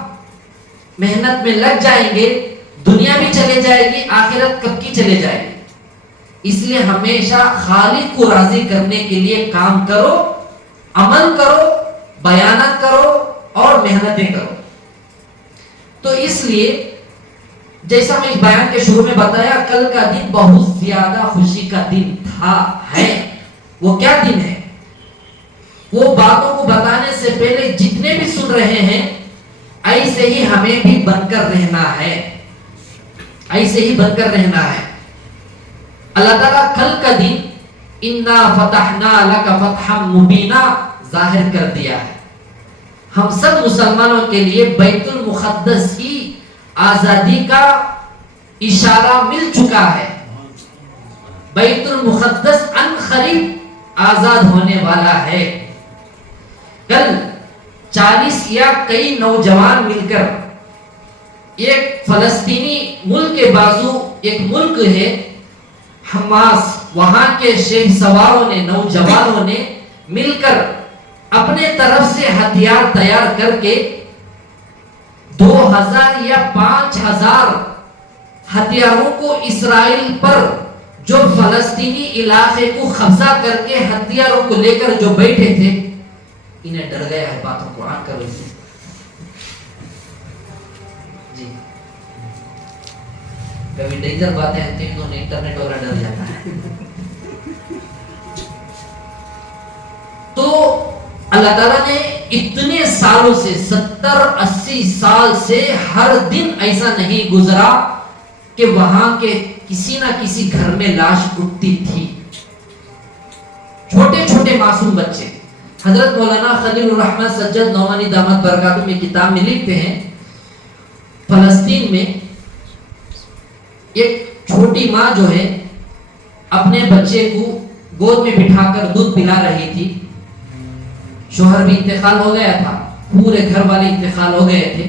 محنت میں لگ جائیں گے، دنیا بھی چلے جائے گی، آخرت کب کی چلے جائے گی۔ اس لیے ہمیشہ خالق کو راضی کرنے کے لیے کام کرو، عمل کرو، بیانات کرو اور محنتیں کرو۔ تو اس لیے جیسا میں اس بیان کے شروع میں بتایا، کل کا دن بہت زیادہ خوشی کا دن تھا، ہے۔ وہ کیا دن ہے؟ وہ باتوں کو بتانے سے پہلے جتنے بھی سن رہے ہیں ایسے ہی ہمیں بھی بن کر رہنا ہے، ایسے ہی بن کر رہنا ہے۔ اللہ تعالیٰ کل کا دن انا فتحنا لک فتحا مبینا ظاہر کر دیا ہے. ہم سب مسلمانوں کے لیے بیت المقدس کی آزادی کا اشارہ مل چکا ہے. بیت المقدس ان قریب آزاد ہونے والا ہے. کل 40 یا کئی نوجوان مل کر ایک فلسطینی ملک کے بازو ایک ملک ہے حماس، وہاں کے شہ سواروں نے، نوجوانوں نے مل کر اپنے طرف سے ہتھیار تیار کر کے 2000 یا 5000 ہتھیاروں کو اسرائیل پر جو فلسطینی علاقے کو قبضہ کر کے ہتھیاروں کو لے کر جو بیٹھے تھے، انہیں ڈر گیا ہے باتوں کو آن کر اسے. جی کبھی ڈینجر باتیں ہوتی ہیں تو انٹرنیٹ والا ڈر جاتا ہے. تو اللہ تعالیٰ نے اتنے سالوں سے 70-80 سال سے ہر دن ایسا نہیں گزرا کہ وہاں کے کسی نہ کسی گھر میں لاش اٹھتی تھی. چھوٹے چھوٹے معصوم بچے. حضرت مولانا خلیل الرحمن سجاد نعمانی دامت برکاتہ میں کتاب میں لکھتے ہیں فلسطین میں ایک چھوٹی ماں جو ہے اپنے بچے کو گود میں بٹھا کر دودھ پلا رہی تھی. شوہر بھی انتقال ہو گیا تھا، پورے گھر والے انتقال ہو گئے تھے.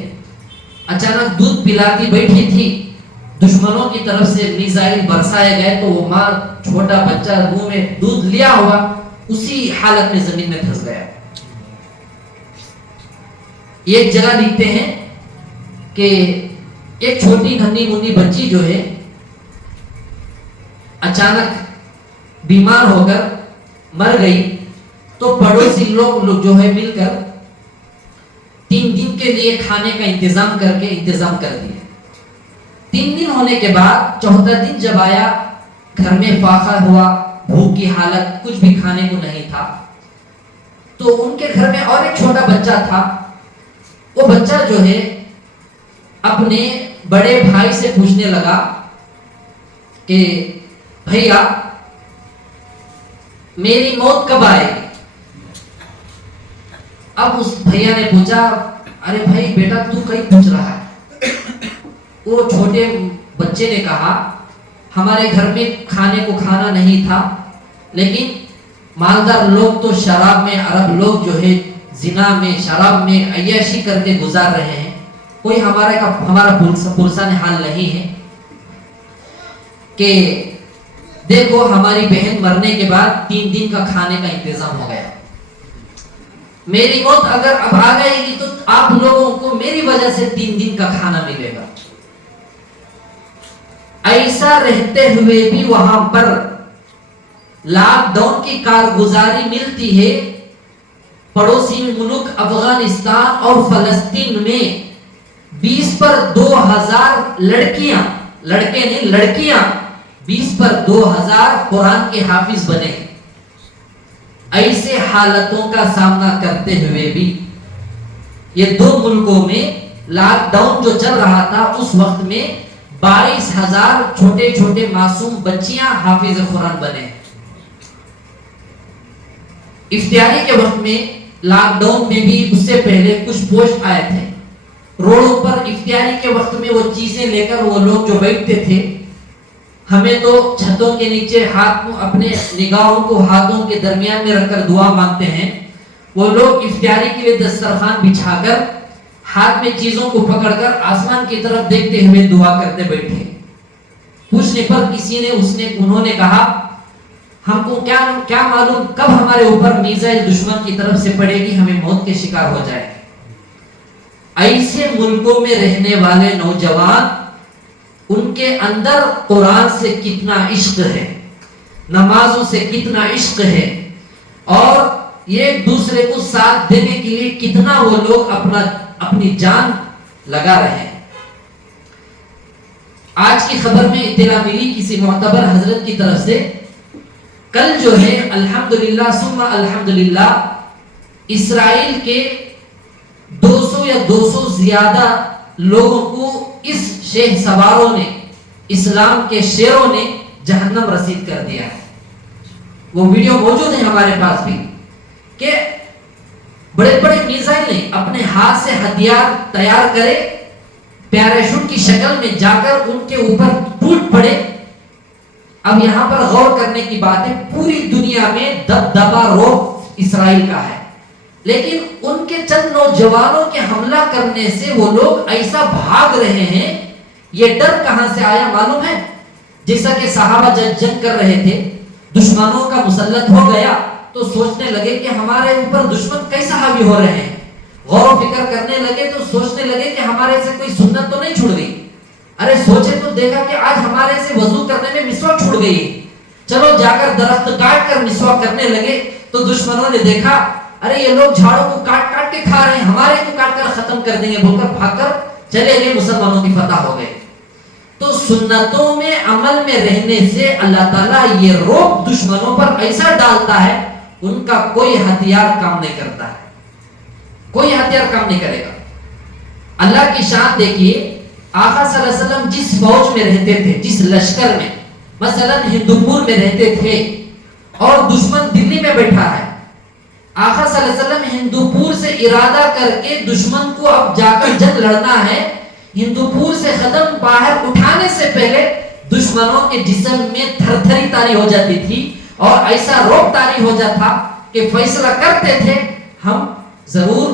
اچانک دودھ پلاتی بیٹھی تھی، دشمنوں کی طرف سے میزائل برسائے گئے تو وہ ماں چھوٹا بچہ منہ میں دودھ لیا ہوا اسی حالت میں زمین میں پھنس گیا. ایک جگہ لکھتے ہیں کہ ایک چھوٹی ننھی منی بچی جو ہے اچانک بیمار ہو کر مر گئی تو پڑوسی لوگ جو ہے مل کر 3 دن کے لیے کھانے کا انتظام کر دیا. 3 دن ہونے کے بعد 4تھا دن جب آیا، گھر میں فاقہ ہوا، بھوک کی حالت، کچھ بھی کھانے کو نہیں تھا. تو ان کے گھر میں اور ایک چھوٹا بچہ تھا. وہ بچہ جو ہے اپنے بڑے بھائی سے پوچھنے لگا کہ بھیا میری موت کب آئے گی؟ اب اس بھیا نے پوچھا ارے بھائی بیٹا تو کہیں پوچھ رہا ہے؟ وہ چھوٹے بچے نے کہا ہمارے گھر میں کھانے کو کھانا نہیں تھا، لیکن مالدار لوگ تو شراب میں، عرب لوگ جو ہے زنا میں، شراب میں عیاشی کر کے گزار رہے ہیں، کوئی ہمارا پرسان حال نہیں ہے کہ دیکھو ہماری بہن مرنے کے بعد 3 دن کا کھانے کا انتظام ہو گیا. میری موت اگر اب آ گئے گی تو آپ لوگوں کو میری وجہ سے 3 دن کا کھانا ملے گا. ایسا رہتے ہوئے بھی وہاں پر لاک ڈاؤن کی کارگزاری ملتی ہے. پڑوسی ملک افغانستان اور فلسطین میں 20 پر 2000 لڑکیاں، لڑکے نہیں لڑکیاں 20 پر 2000 قرآن کے حافظ بنے. ایسے حالتوں کا سامنا کرتے ہوئے بھی یہ 2 ملکوں میں لاک ڈاؤن جو چل رہا تھا اس وقت میں 22,000 چھوٹے چھوٹے معصوم بچیاں حافظ قرآن بنے. افطاری کے وقت میں لاک ڈاؤن میں بھی اس سے پہلے کچھ پوسٹ آئے تھے روڈوں پر. افطاری کے وقت میں وہ چیزیں لے کر وہ لوگ جو بیٹھتے تھے، ہمیں تو چھتوں کے نیچے ہاتھ کو اپنے نگاہوں کو ہاتھوں کے درمیان میں رکھ کر دعا مانگتے ہیں، وہ لوگ افطاری کے لیے دسترخوان بچھا کر ہاتھ میں چیزوں کو پکڑ کر آسمان کی طرف دیکھتے ہوئے دعا کرتے بیٹھے. پوچھنے پر کسی نے انہوں نے کہا ہم کو کیا معلوم کب ہمارے اوپر میزائل دشمن کی طرف سے پڑے گی، ہمیں موت کے شکار ہو جائے. ایسے ملکوں میں رہنے والے نوجوان، ان کے اندر قرآن سے کتنا عشق ہے، نمازوں سے کتنا عشق ہے، اور ایک دوسرے کو ساتھ دینے کے لیے کتنا وہ لوگ اپنی جان لگا رہے ہیں. آج کی خبر میں اطلاع ملی کسی معتبر حضرت کی طرف سے، کل جو ہے الحمدللہ ثم الحمدللہ اسرائیل کے 200 یا 200 زیادہ لوگوں کو اس شہ سواروں نے، اسلام کے شیروں نے جہنم رسید کر دیا ہے. وہ ویڈیو موجود ہے ہمارے پاس بھی کہ بڑے بڑے میزائلیں اپنے ہاتھ سے ہتھیار تیار کرے، پیراشوٹ کی شکل میں جا کر ان کے اوپر ٹوٹ پڑے۔ اب یہاں پر غور کرنے کی بات ہے، پوری دنیا میں دبدبا رعب اسرائیل کا ہے، لیکن ان کے چند نوجوانوں کے حملہ کرنے سے وہ لوگ ایسا بھاگ رہے ہیں۔ یہ ڈر کہاں سے آیا معلوم ہے؟ جیسا کہ صحابہ جنگ کر رہے تھے، دشمنوں کا مسلط ہو گیا تو سوچنے لگے کہ ہمارے اوپر دشمن کیسا حاوی ہو رہے ہیں، غور و فکر کرنے لگے تو سوچنے لگے کہ ہمارے سے کوئی سنت تو نہیں چھوڑ گئی۔ ارے سوچے تو دیکھا کہ آج ہمارے سے وضو کرنے میں مسواک چھوڑ گئی ہے، چلو جا کر درخت کاٹ کر مسواک کرنے لگے تو دشمنوں نے دیکھا ارے یہ لوگ جھاڑوں کو کاٹ کاٹ کے کھا رہے ہیں، ہمارے کو کاٹ کر ختم کر دیں گے بول کر بھاگ کر چلے گئے، مسلمانوں کی فتح ہو گئے۔ تو سنتوں میں عمل میں رہنے سے اللہ تعالیٰ یہ رعب دشمنوں پر ایسا ڈالتا ہے، ان کا کوئی ہتھیار کام نہیں کرتا ہے، کوئی ہتھیار کام نہیں کرے گا۔ اللہ کی شان دیکھیے، آقا صلی اللہ علیہ وسلم جس فوج میں رہتے تھے، جس لشکر میں، مثلا ہندوپور میں رہتے تھے اور دشمن دلی میں بیٹھا ہے، آقا صلی اللہ علیہ وسلم ہندوپور سے ارادہ کر کے دشمن کو اب جا کر جنگ لڑنا ہے، ہندوپور سے قدم باہر اٹھانے سے پہلے دشمنوں کے جسم میں تھر تھری طاری ہو جاتی تھی اور ایسا رعب طاری ہو جاتا کہ فیصلہ کرتے تھے ہم ضرور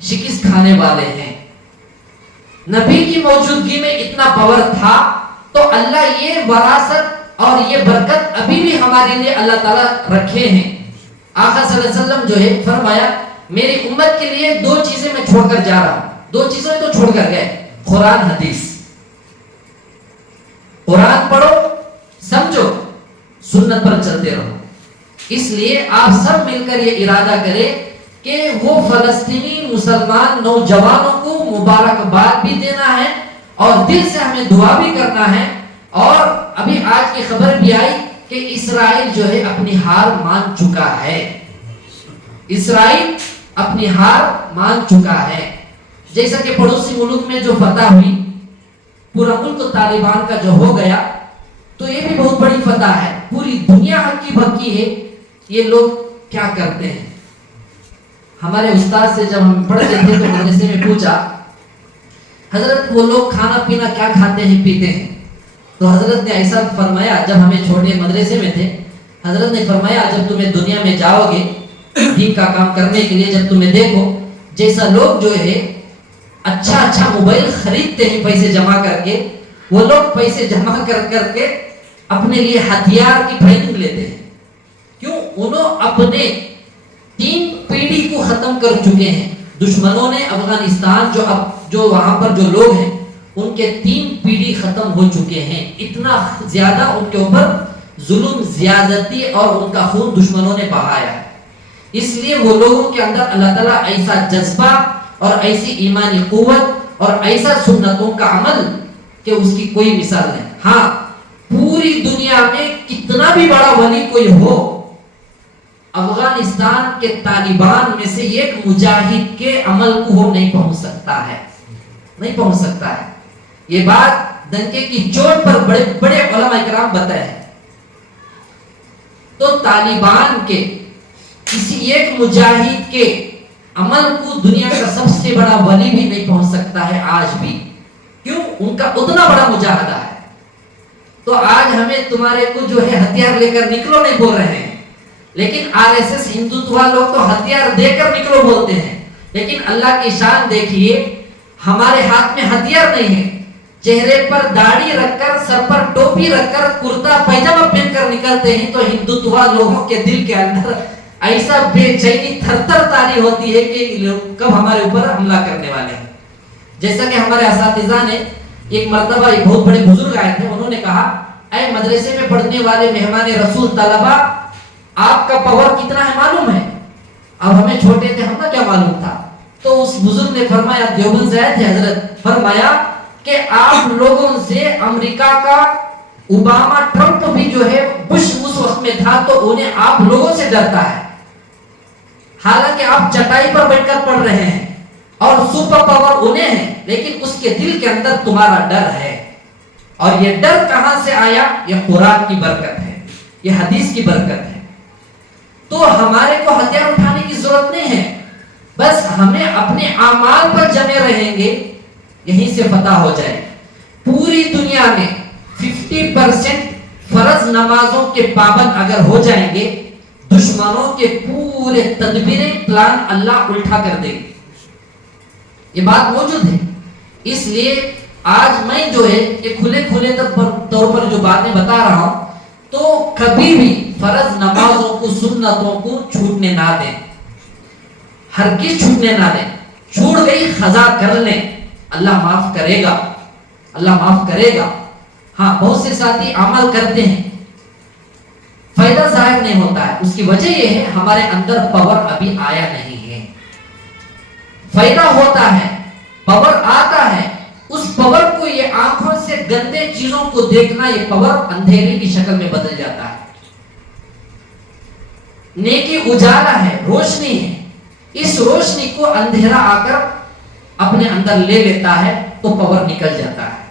شکست کھانے والے ہیں۔ نبی کی موجودگی میں اتنا پاور تھا، تو اللہ یہ وراثت اور یہ برکت ابھی بھی ہمارے لیے اللہ تعالیٰ رکھے ہیں۔ آقا صلی اللہ علیہ وسلم جو ہے فرمایا میری امت کے لیے دو چیزیں میں چھوڑ کر جا رہا ہوں، دو چیزیں تو چھوڑ کر گئے، قرآن حدیث۔ قرآن پڑھو، سمجھو، سنت پر چلتے رہو۔ اس لیے آپ سب مل کر یہ ارادہ کریں کہ وہ فلسطینی مسلمان نوجوانوں کو مبارکباد بھی دینا ہے اور دل سے ہمیں دعا بھی کرنا ہے۔ اور ابھی آج کی خبر بھی آئی کہ اسرائیل جو ہے اپنی ہار مان چکا ہے، اسرائیل اپنی ہار مان چکا ہے۔ جیسا کہ پڑوسی ملک میں جو فتح ہوئی، پورا ملک طالبان کا جو ہو گیا، تو یہ بھی بہت بڑی فتح ہے، پوری دنیا ہکی بھکی ہے۔ یہ لوگ کیا کرتے ہیں؟ ہمارے استاد سے جب ہم پڑھتے تھے تو مدرسے میں پوچھا حضرت وہ لوگ کھانا پینا کیا کھاتے ہیں پیتے ہیں؟ تو حضرت نے ایسا فرمایا، جب ہمیں چھوٹے مدرسے میں تھے، حضرت نے فرمایا جب تمہیں دنیا میں جاؤ گے دین کا کام کرنے کے لیے، جب تمہیں دیکھو جیسا لوگ جو ہے اچھا موبائل خریدتے ہیں پیسے جمع کر کے، وہ لوگ پیسے جمع کر کے اپنے لیے ہتھیار کی ٹریننگ لیتے ہیں۔ کیوں؟ انہوں اپنے 3 پیڑھی کو ختم کر چکے ہیں دشمنوں نے۔ افغانستان جو وہاں پر جو لوگ ہیں ان کے 3 پیڑھی ختم ہو چکے ہیں، اتنا زیادہ ان کے اوپر ظلم زیادتی اور ان کا خون دشمنوں نے بہایا ہے۔ اس لیے وہ لوگوں کے اندر اللہ تعالیٰ ایسا جذبہ اور ایسی ایمانی قوت اور ایسا سنتوں کا عمل کہ اس کی کوئی مثال نہیں۔ ہاں، پوری دنیا میں کتنا بھی بڑا ولی کوئی ہو، افغانستان کے طالبان میں سے ایک مجاہد کے عمل کو وہ نہیں پہنچ سکتا ہے، نہیں پہنچ سکتا ہے۔ یہ بات ڈنکے کی چوٹ پر بڑے بڑے علماء کرام بتائے ہیں۔ تو طالبان کے کسی ایک مجاہد کے عمل کو دنیا کا سب سے بڑا ولی بھی نہیں پہنچ سکتا ہے آج بھی۔ کیوں؟ ان کا اتنا بڑا مجاہدہ ہے۔ تو آج ہمیں تمہارے کو جو ہے ہتھیار لے کر نکلو نہیں بول رہے ہیں، لیکن RSS ہندوتوا لوگ تو ہتھیار دے کر نکلو بولتے ہیں۔ لیکن اللہ کی شان دیکھیے، ہمارے ہاتھ میں ہتھیار نہیں ہے، چہرے پر داڑھی رکھ کر، سر پر ٹوپی رکھ کر، کرتا پیجامہ پہن کر نکلتے ہیں، تو ہندوتوا لوگوں کے دل کے اندر ایسا بے چینی تھر تھر تاری ہوتی ہے کہ کب ہمارے اوپر حملہ کرنے والے ہیں۔ جیسا کہ ہمارے اساتذہ نے ایک مرتبہ ایک بہت بڑے بزرگ آئے تھے، انہوں نے کہا اے مدرسے میں پڑھنے والے مہمان رسول طلبہ، آپ کا پاور کتنا ہے معلوم ہے؟ اب ہمیں چھوٹے تھے، ہمیں کیا معلوم تھا؟ تو اس بزرگ نے فرمایا، دیوبند سے آئے تھے حضرت، فرمایا کہ آپ لوگوں سے امریکہ کا اوباما ٹرمپ بھی جو ہے بش اس وقت میں تھا تو انہیں آپ لوگوں سے ڈرتا ہے، حالانکہ آپ چٹائی پر بیٹھ کر پڑھ رہے ہیں اور سپر پاور انہیں ہے، لیکن اس کے دل کے اندر تمہارا ڈر ہے۔ اور یہ ڈر کہاں سے آیا؟ یہ قرآن کی برکت ہے، یہ حدیث کی برکت ہے۔ تو ہمارے کو ہتھیار اٹھانے کی ضرورت نہیں ہے، بس ہمیں اپنے اعمال پر جمے رہیں گے، یہیں سے فتح ہو جائے۔ پوری دنیا میں 50% فرض نمازوں کے پابند اگر ہو جائیں گے، دشمنوں کے پورے تدبیریں پلان اللہ الٹا کر دے گی، یہ بات موجود ہے۔ اس لیے آج میں جو ہے یہ کھلے طور پر جو باتیں بتا رہا ہوں، تو کبھی بھی فرض نمازوں کو، سنتوں کو چھوٹنے نہ دیں، ہرگز چھوٹنے نہ دیں۔ چھوٹ گئی قضا کر لیں، اللہ معاف کرے گا، اللہ معاف کرے گا۔ ہاں، بہت سے ساتھی عمل کرتے ہیں، فائدہ ظاہر نہیں ہوتا ہے، اس کی وجہ یہ ہے ہمارے اندر پاور ابھی آیا نہیں ہے۔ فائدہ ہوتا ہے، پاور آتا ہے، اس پاور کو یہ آنکھوں سے گندے چیزوں کو دیکھنا، یہ پاور اندھیرے کی شکل میں بدل جاتا ہے۔ نیکی اجالا ہے، روشنی ہے، اس روشنی کو اندھیرا آ کر اپنے اندر لے لیتا ہے تو پاور نکل جاتا ہے۔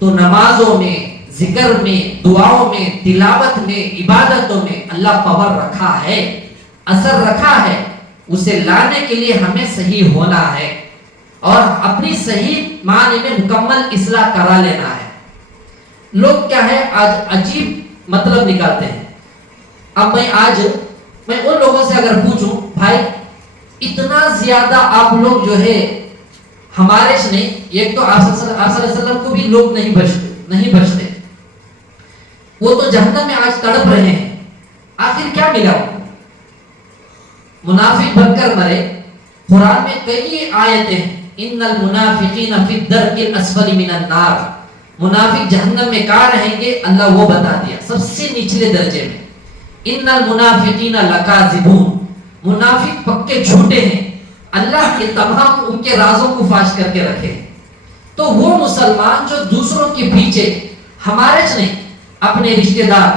تو نمازوں میں، ذکر میں، دعاؤں میں، تلاوت میں، عبادتوں میں اللہ پاور رکھا ہے، اثر رکھا ہے، اسے لانے کے لیے ہمیں صحیح ہونا ہے اور اپنی صحیح معنی میں مکمل اصلاح کرا لینا ہے۔ لوگ کیا ہے آج عجیب مطلب نکالتے ہیں۔ اب میں ان لوگوں سے اگر پوچھوں، بھائی اتنا زیادہ آپ لوگ جو ہے ہمارے سے نہیں، ایک تو آپ صلی اللہ علیہ وسلم کو بھی لوگ نہیں بچتے، وہ تو جہنم میں آج تڑپ رہے ہیں، آخر کیا ملا؟ منافق بن کر مرے۔ قرآن میں کئی آیتیں ہیں، ان المنافقین فی الدرک الاسفل من النار، منافق جہنم میں کہاں رہیں گے؟ اللہ وہ بتا دیا، سب سے نچلے درجے میں۔ ان المنافقین لکاذبون، منافق پکے جھوٹے ہیں، اللہ کے تمام ان کے رازوں کو فاش کر کے رکھے۔ تو وہ مسلمان جو دوسروں کے پیچھے، ہمارے سے نہیں، اپنے رشتہ دار،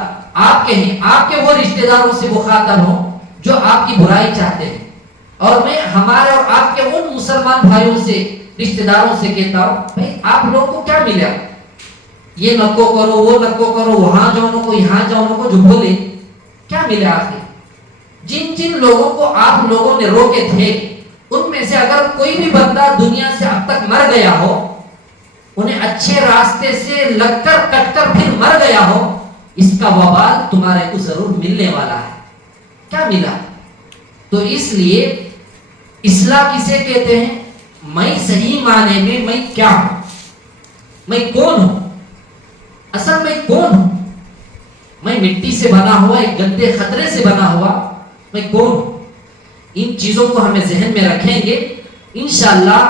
آپ کے ہیں، آپ کے وہ رشتہ داروں سے مخاطب ہوں جو آپ کی برائی چاہتے ہیں، اور میں ہمارے اور آپ کے ان مسلمان بھائیوں سے، رشتہ داروں سے کہتا ہوں، بھائی آپ لوگوں کو کیا ملا؟ یہ نکو کرو، وہ نکو کرو، وہاں جاؤ نکو، یہاں جاؤ نکو، جو بولے کیا ملا آخر؟ جن لوگوں کو آپ لوگوں نے روکے تھے، ان میں سے اگر کوئی بھی بندہ دنیا سے اب تک مر گیا ہو، انہیں اچھے راستے سے لگ کر کٹ کر پھر مر گیا ہو، اس کا وبال تمہارے کو ضرور ملنے والا ہے۔ کیا ملا؟ تو اس لیے اصلاح کسے کہتے ہیں؟ میں صحیح معنی میں کیا ہوں، میں کون ہوں، اصل میں کون ہوں؟ میں مٹی سے بنا ہوا، ایک گندے خطرے سے بنا ہوا، میں کون ہوں؟ ان چیزوں کو ہمیں ذہن میں رکھیں گے، انشاءاللہ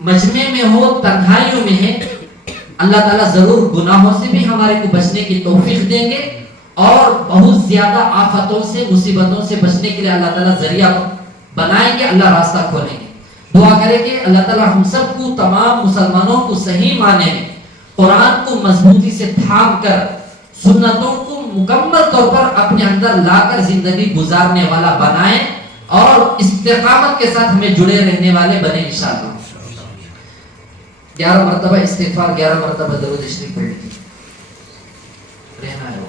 مجمع میں ہو، تنہائیوں میں ہے، اللہ تعالیٰ ضرور گناہوں سے بھی ہمارے کو بچنے کی توفیق دیں گے، اور بہت زیادہ آفتوں سے، مصیبتوں سے بچنے کے لیے اللہ تعالیٰ ذریعہ بنائیں گے، اللہ راستہ کھولیں گے۔ دعا کریں کہ اللہ تعالیٰ ہم سب کو، تمام مسلمانوں کو صحیح معنی میں قرآن کو مضبوطی سے تھام کر، سنتوں کو مکمل طور پر اپنے اندر لا کر زندگی گزارنے والا بنائیں، اور استقامت کے ساتھ ہمیں جڑے رہنے والے بنے انشاءاللہ۔ 11 مرتبہ استغفار، 11 مرتبہ درود شریف پڑھ لیجیے، رہنا ہے وہ۔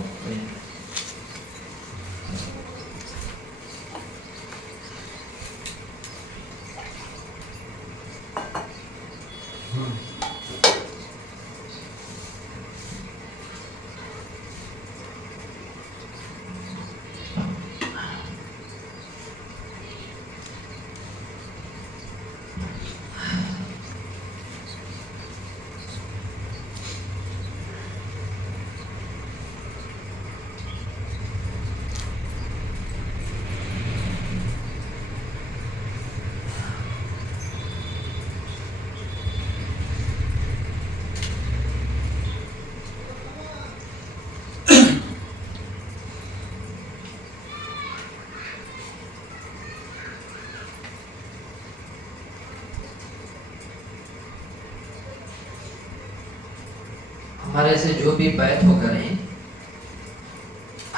ہمارے سے جو بھی بیعت ہو کریں،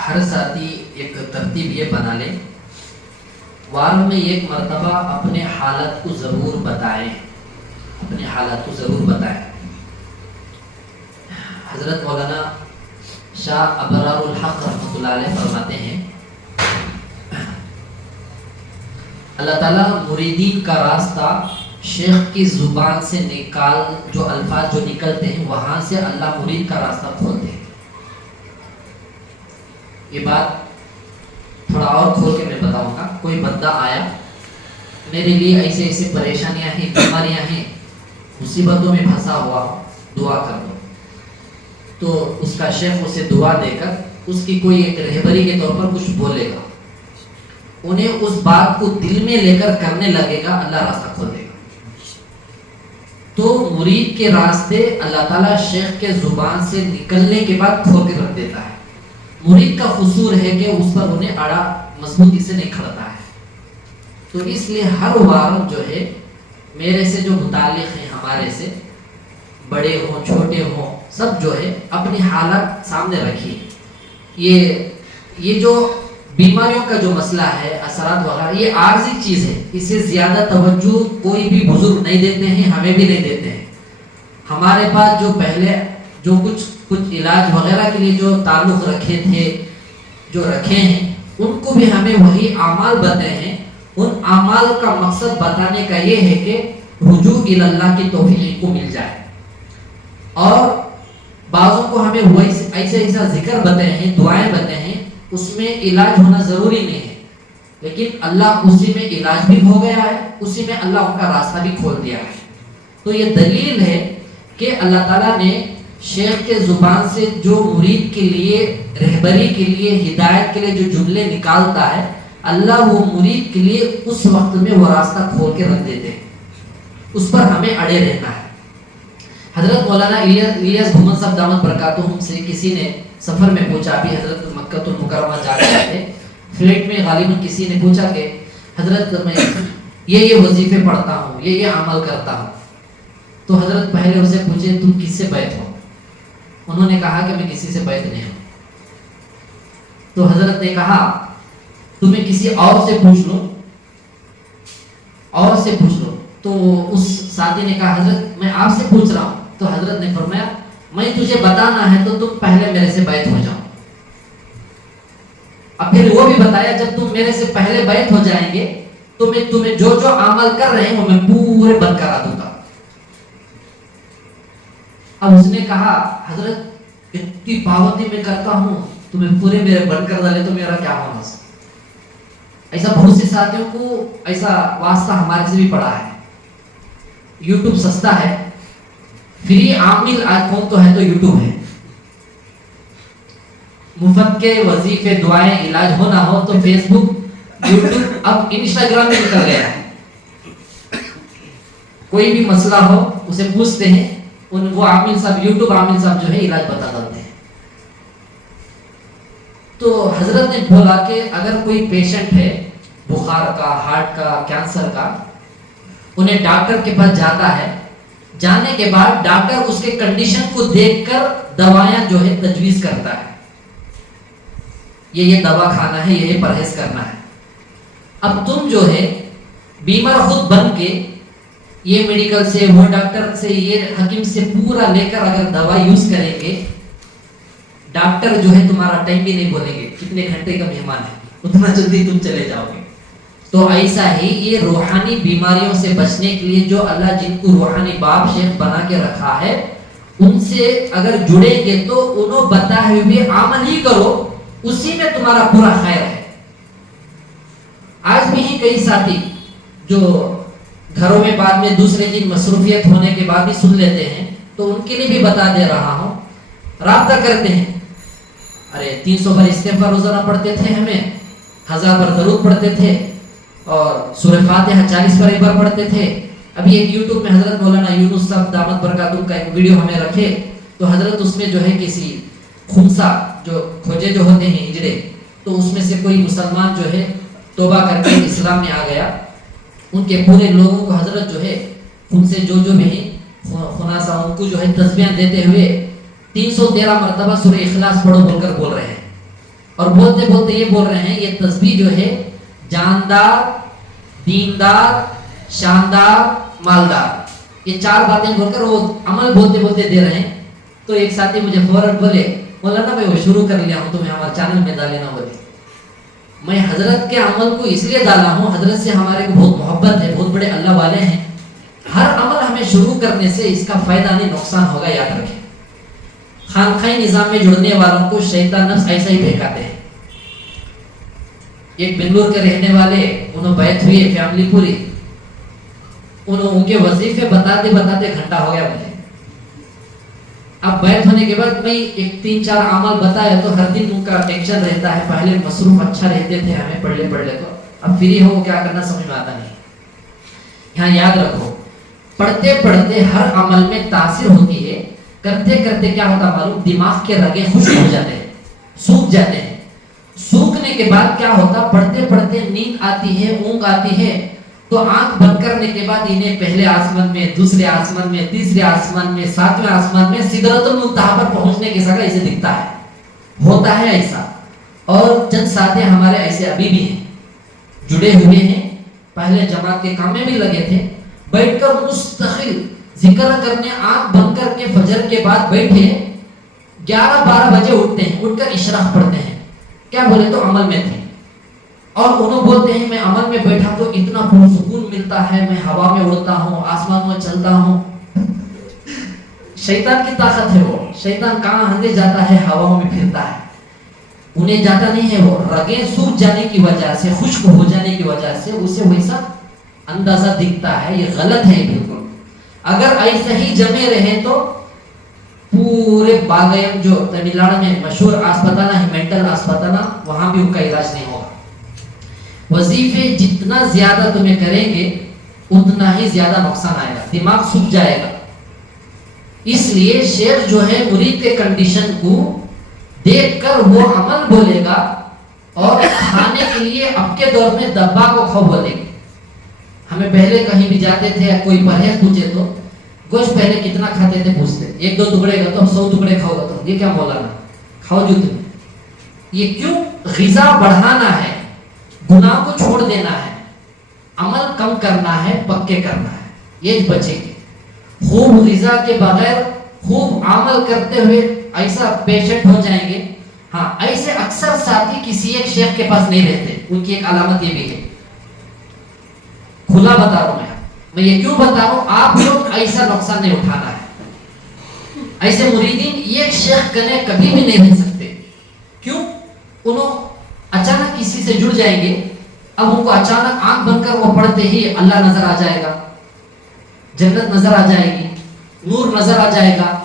ہر ساتھی ایک ترتیب یہ بنا لے، وار میں ایک مرتبہ اپنے حالت کو ضرور بتائیں، اپنے حالت کو ضرور بتائیں۔ حضرت مولانا شاہ ابرار الحق رحمۃ اللہ علیہ فرماتے ہیں اللہ تعالیٰ مریدین کا راستہ شیخ کی زبان سے جو الفاظ جو نکلتے ہیں وہاں سے اللہ مرید کا راستہ کھولتے ہیں. یہ بات تھوڑا اور کھول کے میں بتاؤں گا. کوئی بندہ آیا, میرے لیے ایسے ایسے پریشانیاں ہیں, بیماریاں ہیں, مصیبتوں میں پھنسا ہوا, دعا کر دو. تو اس کا شیخ اسے دعا دے کر اس کی کوئی ایک رہبری کے طور پر کچھ بولے گا, انہیں اس بات کو دل میں لے کر کرنے لگے گا, اللہ راستہ کھول دے گا. تو مرید کے راستے اللہ تعالیٰ شیخ کے زبان سے نکلنے کے بعد کھول کے رکھ دیتا ہے. مرید کا قصور ہے کہ اس پر انہیں اڑا مضبوطی سے نہیں کھڑتا ہے. تو اس لیے ہر بار جو ہے میرے سے جو متعلق ہیں, ہمارے سے بڑے ہوں چھوٹے ہوں, سب جو ہے اپنی حالت سامنے رکھیے. یہ جو بیماریوں کا جو مسئلہ ہے, اثرات وغیرہ, یہ عارضی چیز ہے. اس سے زیادہ توجہ کوئی بھی بزرگ نہیں دیتے ہیں, ہمیں بھی نہیں دیتے ہیں. ہمارے پاس جو پہلے جو کچھ علاج وغیرہ کے لیے جو تعلق رکھے تھے, جو رکھے ہیں, ان کو بھی ہمیں وہی اعمال بتائے ہیں. ان اعمال کا مقصد بتانے کا یہ ہے کہ رجوع الی اللہ کی توفیق کو مل جائے. اور بعضوں کو ہمیں ایسا ذکر بتائے ہیں, دعائیں بتائے ہیں, اس میں علاج ہونا ضروری نہیں ہے, لیکن اللہ اسی میں علاج بھی ہو گیا ہے, اسی میں اللہ ان کا راستہ بھی کھول دیا ہے. تو یہ دلیل ہے کہ اللہ تعالیٰ نے شیخ کے زبان سے جو مرید کے لیے رہبری کے لیے ہدایت کے لیے جو جملے نکالتا ہے, اللہ وہ مرید کے لیے اس وقت میں وہ راستہ کھول کے رکھ دیتے ہیں. اس پر ہمیں اڑے رہنا ہے. حضرت مولانا الیاس بھومن صاحب دامت برکاتہم سے کسی نے سفر میں پوچھا, ابھی حضرت مکہ المکرمہ جا رہے تھے, فلیٹ میں غالباً کسی نے پوچھا کہ حضرت میں یہ وظیفے پڑھتا ہوں, یہ عمل کرتا ہوں. تو حضرت پہلے اسے پوچھے تم کس سے بیعت ہو؟ انہوں نے کہا کہ میں کسی سے بیعت نہیں ہوں. تو حضرت نے کہا تمہیں کسی اور سے پوچھ لو, اور سے پوچھ لو. تو اس ساتھی نے کہا حضرت میں آپ سے پوچھ رہا ہوں. تو حضرت نے فرمایا میں تجھے بتانا ہے تو تم پہلے میرے سے بیعت ہو جاؤ. اب پھر وہ بھی بتایا جب تم میرے سے پہلے بیعت ہو جائیں گے تو میں تمہیں جو عمل کر رہے ہیں وہ میں پورے بند کرا دوں گا. اب اس نے کہا حضرت اتنی پابندی میں کرتا ہوں, تمہیں پورے میرے بند کر ڈالے تو میرا کیا ہونا. ایسا بہت سے ساتھیوں کو ایسا واسطہ ہمارے سے بھی پڑا ہے. یوٹیوب سستا ہے, فری عامل آج کون تو ہے تو یوٹیوب ہے. مفت کے وظیفے دعائیں علاج ہونا ہو تو فیس بک, یوٹیوب, اب انسٹاگرام میں نکل گیا ہے. کوئی بھی مسئلہ ہو اسے پوچھتے ہیں, وہ عامل صاحب, یوٹیوب عامل صاحب جو ہے علاج بتا دیتے ہیں. تو حضرت نے بولا کہ اگر کوئی پیشنٹ ہے بخار کا, ہارٹ کا, کینسر کا, انہیں ڈاکٹر کے پاس جاتا ہے, جانے کے بعد ڈاکٹر اس کے کنڈیشن کو دیکھ کر دوائیں جو ہے تجویز کرتا ہے, یہ دوا کھانا ہے, یہ پرہیز کرنا ہے. اب تم جو ہے بیمار خود بن کے یہ میڈیکل سے, وہ ڈاکٹر سے, یہ حکیم سے پورا لے کر اگر دوا یوز کریں گے, ڈاکٹر جو ہے تمہارا ٹائم بھی نہیں بولیں گے, کتنے گھنٹے کا مہمان ہے, اتنا جلدی تم چلے جاؤ گے. تو ایسا ہی یہ روحانی بیماریوں سے بچنے کے لیے جو اللہ جن کو روحانی باپ شیخ بنا کے رکھا ہے, ان سے اگر جڑیں گے تو انہوں بتائے ہوئے عمل ہی کرو, اسی میں تمہارا پورا خیر ہے. آج بھی ہی کئی ساتھی جو گھروں میں بعد میں دوسرے دن مصروفیت ہونے کے بعد بھی سن لیتے ہیں, تو ان کے لیے بھی بتا دے رہا ہوں, رابطہ کرتے ہیں. ارے 300 بار استغفار روزانہ پڑھتے تھے, ہمیں 1000 بار درود پڑھتے تھے, اور سورہ فاتحہ 40 بار ایک بار پڑھتے تھے. ابھی ایک یوٹیوب میں حضرت مولانا یونس صاحب دامت برکاتہم کا ایک ویڈیو ہمیں رکھے, تو حضرت اس میں جو ہے کسی خمسہ جو کھوجے جو ہوتے ہیں ہجڑے, تو اس میں سے کوئی مسلمان جو ہے توبہ کر کے اسلام میں آ گیا, ان کے پورے لوگوں کو حضرت جو ہے ان سے جو بھی ہیں خناسا, ان کو جو ہے تسبیحاں دیتے ہوئے 313 مرتبہ سورہ اخلاص پڑھو بول کر بول رہے ہیں. اور بولتے بولتے یہ بول رہے ہیں یہ تسبیح جو ہے جاندار, دیندار, شاندار, مالدار, یہ 4 باتیں بول کر وہ عمل بولتے بولتے دے رہے ہیں. تو ایک ساتھی مجھے فوراً بولے مولانا میں وہ شروع کر لیا ہوں, تمہیں ہمارے چینل میں ڈالنا بولے. میں حضرت کے عمل کو اس لیے ڈالا ہوں، حضرت سے ہمارے کو بہت محبت ہے، بہت بڑے اللہ والے ہیں، ہر عمل ہمیں شروع کرنے سے اس کا فائدہ نہیں نقصان ہوگا، یاد رکھیں۔ خانقاہی نظام میں جڑنے والوں کو شیطان نفس ایسا ہی بہکاتے ہیں۔ ایک بنگلور کے رہنے والے، انہوں بیعت ہوئی فیملی پوری، ان کے وظیفے بتاتے بتاتے گھنٹہ ہو گیا مجھے۔ اب بیعت ہونے کے بعد میں ایک 3-4 عمل بتایا تو ہر دن ان کا ٹینشن رہتا ہے، پہلے مصروف اچھا رہتے تھے ہمیں پڑھ لے تو اب فری ہو کیا کرنا سمجھ میں آتا نہیں۔ یہاں یاد رکھو، پڑھتے پڑھتے ہر عمل میں تاثیر ہوتی ہے، کرتے کرتے کیا ہوتا معلوم، دماغ کے رگیں خشک ہو جاتے ہیں، سوکھ جاتے ہیں۔ سوکھنے کے بعد کیا ہوتا، پڑھتے پڑھتے نیند آتی ہے، اونگ آتی ہے، تو آنکھ بند کرنے کے بعد انہیں پہلے آسمان میں، دوسرے آسمان میں، تیسرے آسمان میں، 7ویں آسمان میں سدرۃ المنتہا پر پہنچنے کے ساتھ ایسے دکھتا ہے، ہوتا ہے ایسا۔ اور چند ساتھی ہمارے ایسے ابھی بھی ہیں، جڑے ہوئے ہیں، پہلے جماعت کے کام میں بھی لگے تھے، بیٹھ کر مستقل ذکر کرنے، آنکھ بند کر کے فجر کے بعد بیٹھے 11-12 بجے اٹھتے ہیں، اٹھ کر اشراق پڑھتے ہیں، کیا بولے تو عمل میں تھے، اور انہوں بولتے ہیں میں عمل میں بیٹھا تو اتنا پرسکون ملتا ہے، میں ہوا میں اڑتا ہوں، آسمان میں چلتا ہوں۔ شیطان کی طاقت ہے وہ، شیطان کہاں ہندے جاتا ہے، ہواوں میں پھرتا ہے، انہیں جاتا نہیں ہے، وہ رگیں سوکھ جانے کی وجہ سے، خشک ہو جانے کی وجہ سے اسے ویسا اندازہ دکھتا ہے۔ یہ غلط ہے بالکل۔ اگر ایسے ہی جمے رہے تو پورے باغیم جو تمل ناڈو میں مشہور اسپتال ہے، مینٹل اسپتال، وہاں بھی ان کا علاج نہیں ہوگا۔ وظیفے جتنا زیادہ تمہیں کریں گے اتنا ہی زیادہ نقصان آئے گا، دماغ سوکھ جائے گا۔ اس لیے شیخ جو ہے مرید کے کنڈیشن کو دیکھ کر وہ عمل بولے گا، اور کھانے کے لیے اب کے دور میں دبا کو کھاؤ بولے گے۔ ہمیں پہلے کہیں بھی جاتے تھے، کوئی پرہیز پوچھے تو گوشت پہلے کتنا کھاتے تھے پوچھتے، 1-2 ٹکڑے کا تو 100 ٹکڑے کھاؤ گا، تو یہ کیا مولانا کھاؤ جو تمہیں، یہ کیوں؟ غذا بڑھانا ہے، گناہ کو چھوڑ دینا ہے، عمل کم کرنا ہے، پکے کرنا ہے، یہ بچے گے۔ خوب غذا کے بغیر خوب عمل کرتے ہوئے ایسا پیشنٹ ہو جائیں گے۔ ہاں، ایسے اکثر ساتھی کسی ایک شیخ کے پاس نہیں رہتے، ان کی ایک علامت یہ بھی ہے، کھلا بتا رہا ہوں میں یہ کیوں بتا رہا ہوں، آپ لوگ ایسا نقصان نہیں اٹھانا ہے۔ ایسے مریدین ایک شیخ کنے کبھی بھی نہیں رہ سکتے، کیوں؟ انہوں اچانک کسی سے جڑ جائیں گے، اب ان کو اچانک آنکھ بند کر وہ پڑھتے ہی اللہ نظر آ جائے گا، جنت نظر آ جائے گی، نور نظر آ جائے گا،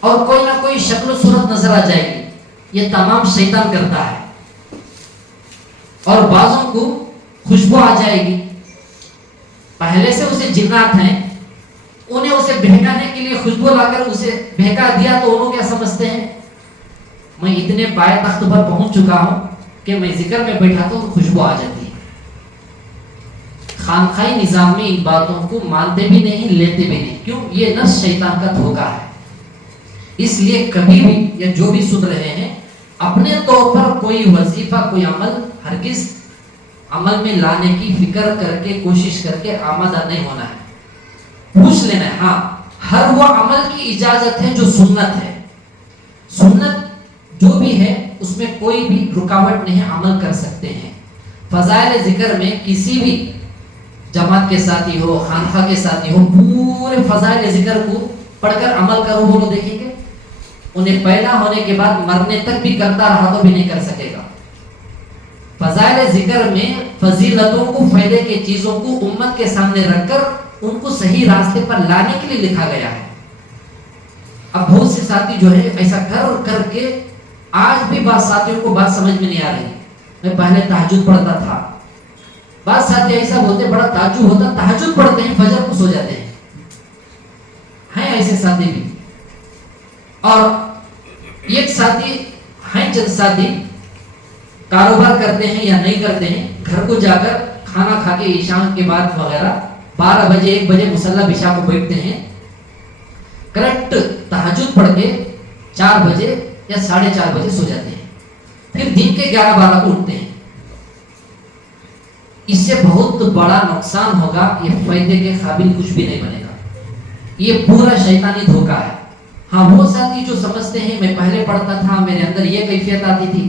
اور کوئی نہ کوئی شکل و صورت نظر آ جائے گی۔ یہ تمام شیطان کرتا ہے۔ اور بعضوں کو خوشبو آ جائے گی، پہلے سے اسے جنات ہیں، انہیں اسے بہکانے کے لیے خوشبو لا کر اسے بہکا دیا تو انہوں کیا سمجھتے ہیں، میں اتنے پائے تخت پر پہنچ چکا ہوں کہ میں ذکر میں بیٹھا تو خوشبو آ جاتی ہے۔ خانقاہی نظام میں ان باتوں کو مانتے بھی نہیں، لیتے بھی نہیں، کیوں؟ یہ نفس شیطان کا دھوکہ ہے۔ اس لیے کبھی بھی یا جو بھی سن رہے ہیں، اپنے طور پر کوئی وظیفہ، کوئی عمل ہرگز عمل میں لانے کی فکر کر کے، کوشش کر کے آمادہ نہیں ہونا ہے، پوچھ لینا ہے۔ ہاں، ہر وہ عمل کی اجازت ہے جو سنت ہے، سنت جو بھی ہے اس میں کوئی بھی رکاوٹ نہیں، عمل کر سکتے ہیں۔ فضائل ذکر میں کسی بھی جماعت کے ساتھی ہو، خانقاہ کے ساتھی ہو، پورے فضائل ذکر کو پڑھ کر عمل کرو بولو، دیکھیں گے انہیں پیدا ہونے کے بعد مرنے تک بھی کرتا رہا تو بھی نہیں کر سکے گا۔ فضائل ذکر میں فضیلتوں کو، فائدے کے چیزوں کو امت کے سامنے رکھ کر ان کو صحیح راستے پر لانے کے لیے لکھا گیا ہے۔ اب بہت سے ساتھی جو ہے ایسا کر کر کے آج بھی بعض ساتھیوں کو بات سمجھ میں نہیں آ رہی۔ میں پہلے تہجد پڑھتا تھا، بعض ساتھی ایسا بولتے بڑا تعجب ہوتا، تہجد پڑھتے ہیں فجر کو سو جاتے ہیں ایسے ساتھی بھی۔ اور ایک ساتھی ہیں، چند ساتھی کاروبار کرتے ہیں یا نہیں کرتے ہیں، گھر کو جا کر کھانا کھا کے عشاء کے بعد وغیرہ 12 بجے 1 بجے مصلی بشا کو بیٹھتے ہیں، کریکٹ تہجد پڑھ کے 4 بجے یا 4:30 بجے سو جاتے ہیں، پھر دن کے 11-12 کو اٹھتے ہیں۔ اس سے بہت بڑا نقصان ہوگا، یہ فائدے کے قابل کچھ بھی نہیں بنے گا، یہ پورا شیطانی دھوکہ ہے۔ ہاں، وہ ساتھی جو سمجھتے ہیں میں پہلے پڑھتا تھا، میرے اندر یہ کیفیت آتی تھی،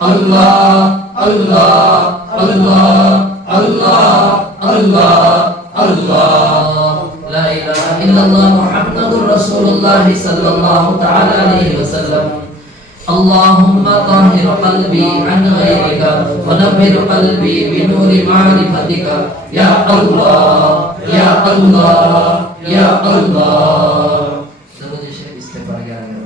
اللہ اللہ اللہ اللہ اللہ اللہ لا الہ الا اللہ محمد رسول اللہ صلی اللہ تعالی علیہ وسلم اللهم طهر قلبي عن غيرك ونبر قلبي بنور معرفتك يا الله يا الله يا الله درود شریف استغفار کیا ہے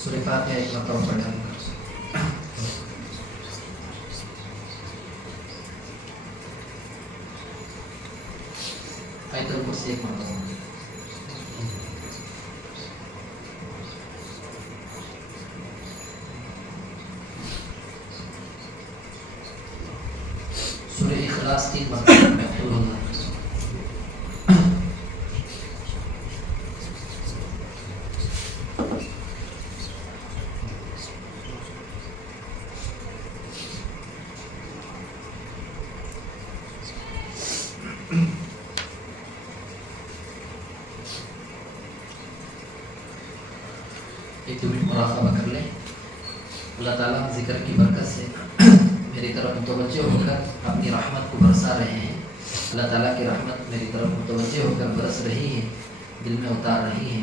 سورہ فاتحہ ایک مرتبہ پڑھیں آیت الکرسی ایک مرتبہ سورہ اخلاص 3 مرتبہ محفوظ ہوگا ایک دو منٹ مراقبہ کر لیں اللہ تعالیٰ ذکر کی برکت سے میری طرف متوجہ ہو کر اپنی رحمت کو برسا رہے ہیں اللہ تعالیٰ کی رحمت میری طرف متوجہ ہو کر برس رہی ہے دل میں اتار رہی ہے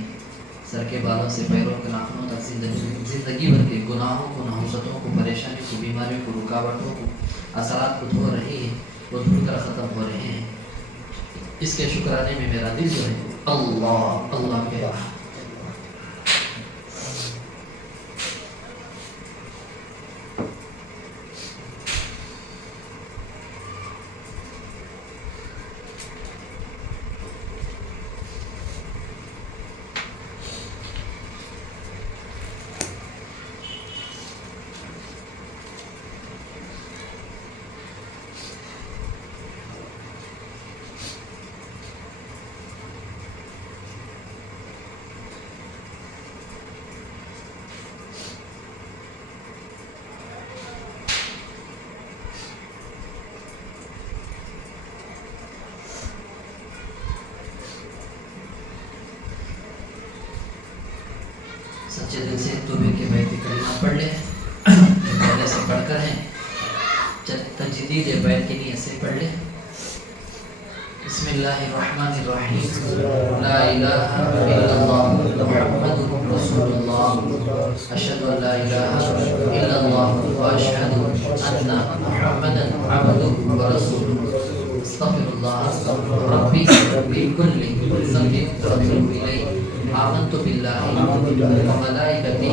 سر کے بالوں سے پیروں کے ناخنوں تک زندگی بھر کے گناہوں کو نحوستوں کو پریشانیوں کو بیماریوں کو رکاوٹوں کو اثرات کو دھو رہی ہے وہ دھل کر ختم ہو رہے ہیں اس کے شکرانے میں میرا دل جو ہے اللہ اللہ کہہ رہا سچے دل سے توبے کے بیت کلمہ پڑھ لیں پہلے سے پڑھ کر ہیں تجدید بیت کی نیت سے پڑھ لیں بسم اللہ الرحمن الرحیم لا الہ الا اللہ محمد رسول اللہ اشہد ان لا الہ الا اللہ واشہد ان محمدا عبدہ ورسولہ استغفر اللہ ربی بكل ذنب واتوب الیہ آمنت باللہ وملائکتہ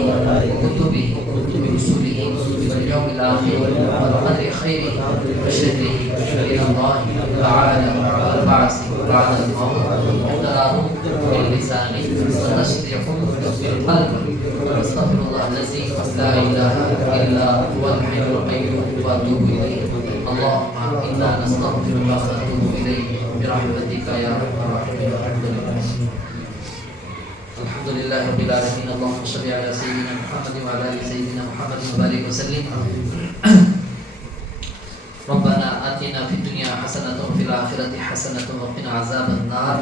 وکتبہ ورسلہ والیوم الآخر والقدر خیرہ وشرہ الى اللہ تعالی والبعث بعد الموت اقرار باللسان ونشر بالقلب واستغفر الله الذي لا اله الا هو الحي القيوم واتوب اليه اللهم انا نستغفرك ونتوب اليك برحمتك يا ارحم الراحمين الحمد لله رب العالمين اللهم صل على سيدنا محمد وعلى ال سيدنا محمد وبارك وسلم ربنا آتنا في الدنيا حسنة وفي الآخرة حسنة وقنا عذاب النار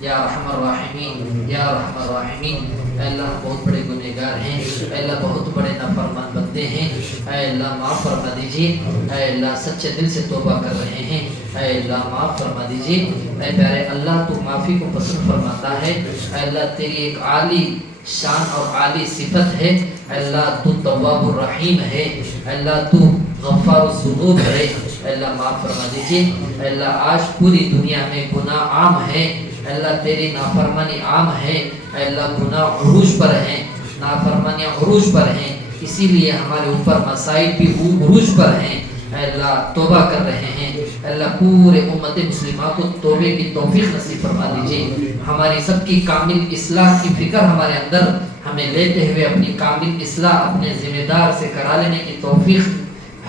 یا ارحم الراحمین یا ارحم الراحمین اے اللہ بہت بڑے گنہگار ہیں اے اللہ بہت بڑے نافرمان بندے ہیں اے اللہ معاف فرما دیجیے اے اللہ سچے دل سے توبہ کر رہے ہیں اے اللہ معاف فرما دیجیے اے پیارے اللہ تو معافی کو پسند فرماتا ہے اے اللہ تیری ایک عالی شان اور عالی صفت ہے اے اللہ تو تواب الرحیم ہے اے اللہ تو غفار الذنوب ہے اے اللہ معاف فرما دیجیے اے اللہ آج پوری دنیا میں گناہ عام ہے اے اللہ تیری نافرمانی عام ہے اے اللہ گناہ عروج پر ہیں نافرمانیاں عروج پر ہیں اسی لیے ہمارے اوپر مسائل بھی عروج پر ہیں اے اللہ توبہ کر رہے ہیں اے اللہ پورے امت مسلمہ کو توبے کی توفیق نصیب فرما دیجیے ہماری سب کی کامل اصلاح کی فکر ہمارے اندر ہمیں لیتے ہوئے اپنی کامل اصلاح اپنے ذمہ دار سے کرا لینے کی توفیق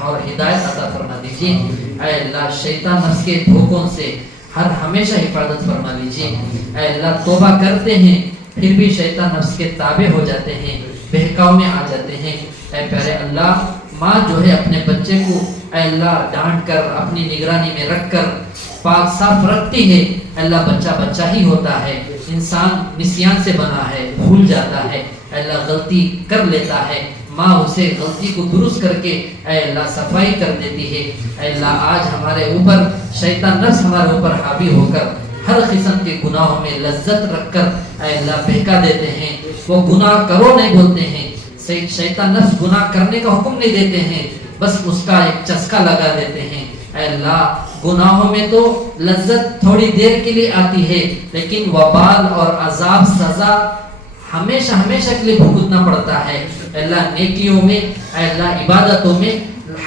اور ہدایت عطا فرما دیجیے۔ اے اللہ شیطان نفس کے دھوکوں سے ہر ہمیشہ حفاظت فرما لیجیے۔ اے اللہ توبہ کرتے ہیں پھر بھی شیطان نفس کے تابع ہو جاتے ہیں، بہکاؤ میں آ جاتے ہیں۔ اے پیارے اللہ ماں جو ہے اپنے بچے کو اے اللہ ڈانٹ کر اپنی نگرانی میں رکھ کر پاک صاف رکھتی ہے، اللہ بچہ بچہ ہی ہوتا ہے، انسان نسیان سے بنا ہے، بھول جاتا ہے، اللہ غلطی کر لیتا ہے، ماں اسے غلطی کو درست کر کے اے اللہ صفائی کر دیتی ہے۔ اے اللہ آج ہمارے اوپر شیطان نفس ہمارے اوپر حاوی ہو کر ہر قسم کے گناہوں میں لذت رکھ کر اے اللہ بہکا دیتے ہیں، وہ گناہ کرو نہیں بولتے ہیں، شیطان نفس گناہ کرنے کا حکم نہیں دیتے ہیں، بس اس کا ایک چسکا لگا دیتے ہیں۔ اے اللہ گناہوں میں تو لذت تھوڑی دیر کے لیے آتی ہے، لیکن وبال اور عذاب سزا ہمیشہ ہمیشہ کے لیے بھگتنا پڑتا ہے۔ اے اللہ نیکیوں میں اے اللہ عبادتوں میں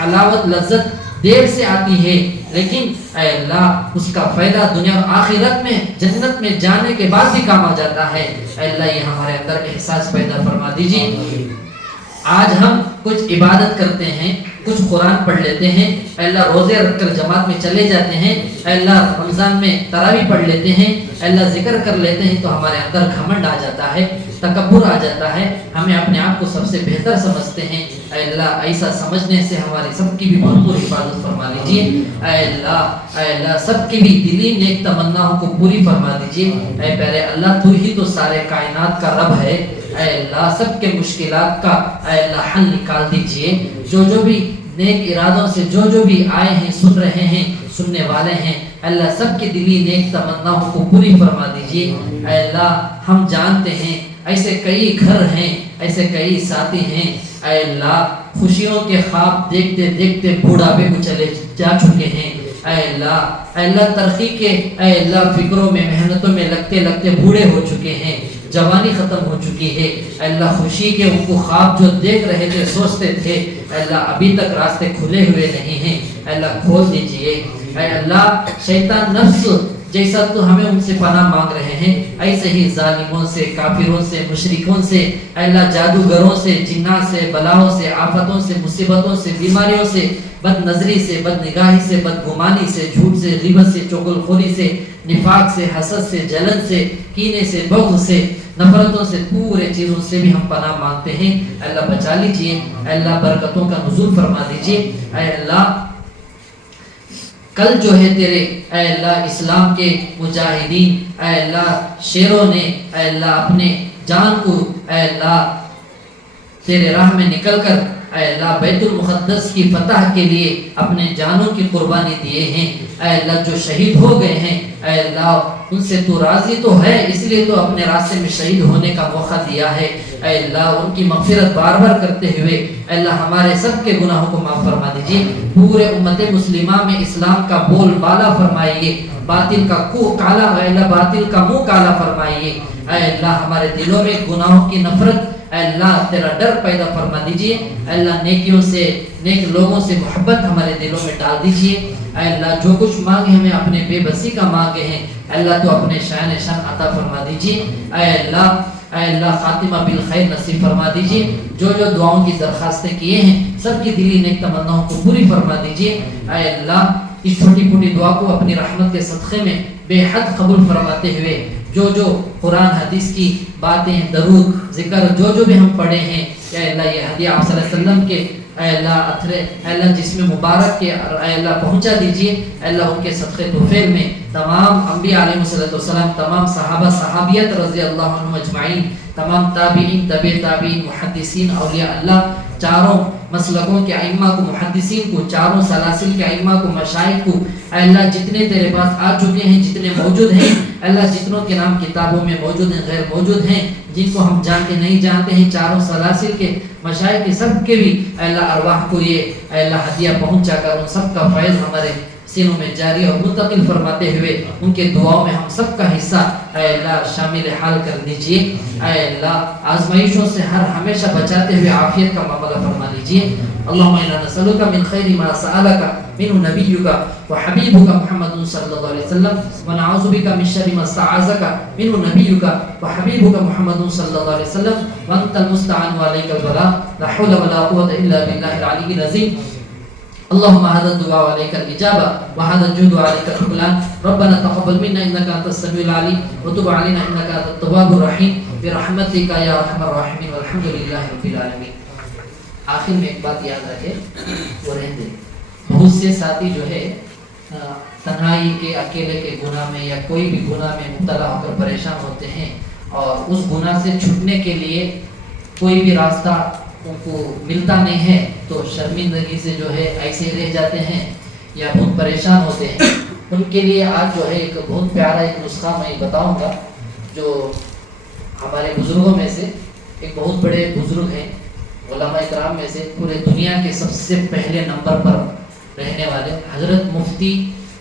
حلاوت لذت دیر سے آتی ہے، لیکن اے اللہ اس کا فائدہ دنیا اور آخرت میں جنت میں جانے کے بعد بھی کام آ جاتا ہے۔ اے اللہ یہ ہمارے اندر احساس پیدا فرما دیجیے۔ آج ہم کچھ عبادت کرتے ہیں، کچھ قرآن پڑھ لیتے ہیں، اے اللہ روزے رکھ کر جماعت میں چلے جاتے ہیں، اے اللہ رمضان میں تراویح پڑھ لیتے ہیں، اے اللہ ذکر کر لیتے ہیں، تو ہمارے اندر گھمنڈ آ جاتا ہے، تکبر آ جاتا ہے، ہمیں اپنے آپ کو سب سے بہتر سمجھتے ہیں۔ اے اللہ ایسا سمجھنے سے ہماری سب کی بھی بھرپور حفاظت فرما لیجیے۔ اے اللہ سب کی بھی دلی نیک تمناؤں کو پوری فرما دیجیے۔ اے پیارے اللہ تو ہی تو سارے کائنات کا رب ہے، اے اللہ سب کے مشکلات کا اے اللہ حل نکال دیجیے۔ جو بھی نیک ارادوں سے جو بھی آئے ہیں، سن رہے ہیں، سننے والے ہیں، اللہ سب کے دلی نیک تمناؤں کو پوری فرما دیجیے۔ اے اللہ ہم جانتے ہیں ایسے کئی گھر ہیں، ایسے کئی ساتھی ہیں، اے اللہ خوشیوں کے خواب دیکھتے دیکھتے بوڑھاپے کو چلے جا چکے ہیں۔ اے اللہ ترقی کے اے اللہ فکروں میں محنتوں میں لگتے لگتے بوڑھے ہو چکے ہیں، جوانی ختم ہو چکی ہے۔ اے اللہ خوشی کے ان کو خواب جو دیکھ رہے تھے، سوچتے تھے، اے اللہ ابھی تک راستے کھلے ہوئے نہیں ہیں، اے اللہ کھول دیجئے۔ اے اللہ شیطان نفس جیسا تو ہمیں ان سے پناہ مانگ رہے ہیں، ایسے ہی ظالموں سے، کافروں سے، مشرکوں سے، اے اللہ جادوگروں سے، جنات سے، بلاؤں سے، آفتوں سے، مصیبتوں سے، بیماریوں سے، بد نظری سے، بد نگاہی سے، بد گمانی سے، جھوٹ سے، غیبت سے، چغل خوری سے، نفاق سے، حسد سے، جلن سے، کینے سے، بغض سے، نفرتوں سے، پورے چیزوں سے بھی ہم پناہ مانگتے ہیں۔ اے اللہ بچا لیجئے، اے اللہ برکتوں کا نزول فرما دیجئے۔ اے اللہ کل جو ہے تیرے اے اللہ اسلام کے مجاہدین اے اللہ شیروں نے اے اللہ اپنے جان کو اے اللہ تیرے راہ میں نکل کر اے اللہ بیت المقدس کی فتح کے لیے اپنے جانوں کی قربانی دیے ہیں۔ اے اللہ جو شہید ہو گئے ہیں، اے اللہ ان سے تو راضی تو ہے، اس لیے تو اپنے راستے میں شہید ہونے کا موقع دیا ہے۔ اے اللہ ان کی مغفرت بار بار کرتے ہوئے اے اللہ ہمارے سب کے گناہوں کو معاف فرما دیجیے۔ پورے امت مسلمہ میں اسلام کا بول بالا فرمائیے، باطل کا کو کالا اے اللہ باطل کا منہ کالا فرمائیے۔ اے اللہ ہمارے دلوں میں گناہوں کی نفرت اے اللہ تیرا ڈر پیدا فرما دیجئے۔ اے اللہ نیکیوں سے، نیک لوگوں سے محبت ہمارے دلوں میں ڈال دیجئے۔ اے اللہ جو کچھ مانگے ہمیں اپنے بے بسی کا مانگے ہیں، اے اللہ تو اپنے شان عطا فرما دیجئے۔ اے اللہ خاتمہ بالخیر نصیب فرما دیجئے۔ جو دعاؤں کی درخواستیں کیے ہیں سب کی دلی نیک تمناؤں کو پوری فرما دیجئے۔ اے اللہ اس چھوٹی پھوٹی دعا کو اپنی رحمت کے صدقے میں بے حد قبول فرماتے ہوئے جو قرآن حدیث کی باتیں، درود، ذکر جو بھی ہم پڑھے ہیں، اے اللہ یہ ہدیہ آپ صلی اللہ علیہ وسلم کے اے اللہ اتھرے اے اللہ جسم مبارک کے اے اللہ پہنچا دیجئے۔ اے اللہ ان کے صدقے توفیل میں تمام انبیاء علیہ السلام، تمام صحابہ صحابیت رضی اللہ عنہم اجمعین، تمام تابعین، تابع تابعین، محدثین، اولیاء اللہ، چاروں مسلکوں کے ائمہ کو، محدثین کو، چاروں سلاسل کے ائمہ کو، مشائخ کو، اے اللہ جتنے تیرے پاس آ چکے ہیں، جتنے موجود ہیں، اے اللہ جتنوں کے نام کتابوں میں موجود ہیں، غیر موجود ہیں، جن کو ہم جانتے نہیں جانتے ہیں، چاروں سلاسل کے مشائخ کے سب کے بھی اے اللہ ارواح کو یہ اے اللہ ہدیہ پہنچا کر ان سب کا فیض ہمارے سینوں میں جاری اور منتقل فرماتے ہوئے ان کے دعاؤں میں ہم سب کا حصہ اے اللہ شامل حال کر دیجئے۔ اے اللہ آزمائشوں سے ہر ہمیشہ بچاتے ہوئے عافیت کا معاملہ فرما لیجئے۔ اللہم انا نسألک من خیر ما سألک منہ نبیک وحبیبک محمد صلی اللہ علیہ وسلم ونعوذ بک من شر ما استعاذک منہ نبیک وحبیبک محمد صلی اللہ علیہ وسلم وانت المستعان وعلیک البلاغ لا حول ولا قوة الا باللہ العلی العظیم۔ اللهم هذا الدعاء عليك الإجابة وهذا الجود عليك القبلان ربنا تقبل منا إنك أنت السميع العليم وتب علينا إنك أنت التواب الرحيم برحمتك يا أرحم الراحمين والحمد لله رب العالمين. آخر میں ایک بات یاد رکھے وہ رہنے بہت سے ساتھی جو ہے تنہائی کے اکیلے کے گناہ میں یا کوئی بھی گناہ میں مبتلا ہو کر پریشان ہوتے ہیں اور اس گناہ سے چھٹنے کے لیے کوئی بھی راستہ ان کو ملتا نہیں ہے تو شرمندگی سے جو ہے ایسے رہ جاتے ہیں یا بہت پریشان ہوتے ہیں. ان کے لیے آج جو ہے ایک بہت پیارا ایک نسخہ میں بتاؤں گا جو ہمارے بزرگوں میں سے ایک بہت بڑے بزرگ ہیں علماء اکرام میں سے پورے دنیا کے سب سے پہلے نمبر پر رہنے والے حضرت مفتی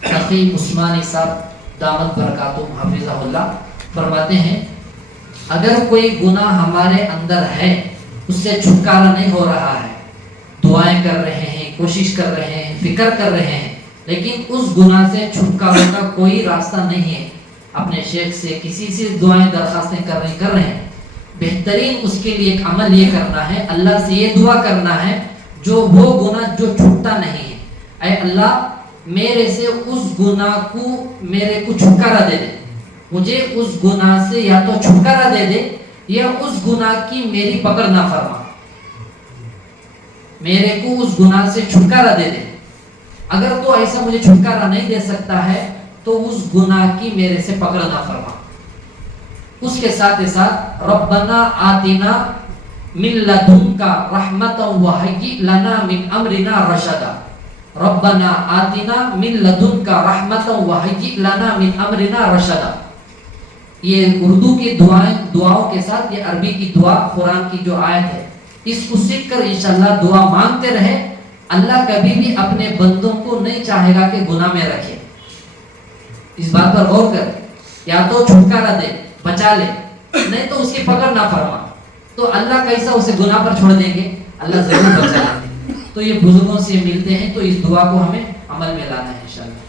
تقی عثمانی صاحب دامت برکاتہم حفظہ اللہ فرماتے ہیں اگر کوئی گناہ ہمارے اندر ہے اس سے چھٹکارا نہیں ہو رہا ہے دعائیں کر رہے ہیں کوشش کر رہے ہیں فکر کر رہے ہیں لیکن اس گناہ سے چھٹکارے کا کوئی راستہ نہیں ہے اپنے شیخ سے کسی سے دعائیں درخواستیں کر رہے ہیں بہترین اس کے لیے ایک عمل یہ کرنا ہے اللہ سے یہ دعا کرنا ہے جو وہ گناہ جو چھوٹتا نہیں ہے اے اللہ میرے سے اس گناہ کو میرے کو چھٹکارا دے دے مجھے اس گناہ سے یا تو چھٹکارا دے دے یا اس گناہ کی میری پکڑ نہ فرما میرے کو اس گناہ سے چھٹکارا دے دے اگر تو ایسا مجھے چھٹکارا نہیں دے سکتا ہے تو اس گناہ کی میرے سے پکڑ نہ فرما. اس کے ساتھ ربنا آتنا من لدنک رحمتا وہیئ لنا من امرنا رشدا ربنا آتنا من لدنک رحمتا وہیئ لنا من امرنا رشدا. یہ اردو کی دعاؤں کے ساتھ یہ عربی کی دعا قرآن کی جو آیت ہے اس کو سیکھ کر انشاءاللہ دعا مانگتے رہے. اللہ کبھی بھی اپنے بندوں کو نہیں چاہے گا کہ گناہ میں رکھے. اس بات پر غور کر یا تو چھٹکارا دے بچا لے نہیں تو اس کی پکڑ نہ فرما تو اللہ کیسا اسے گناہ پر چھوڑ دیں گے اللہ ضرور بچا لیں گے. تو یہ بزرگوں سے ملتے ہیں تو اس دعا کو ہمیں عمل میں لانا ہے انشاءاللہ.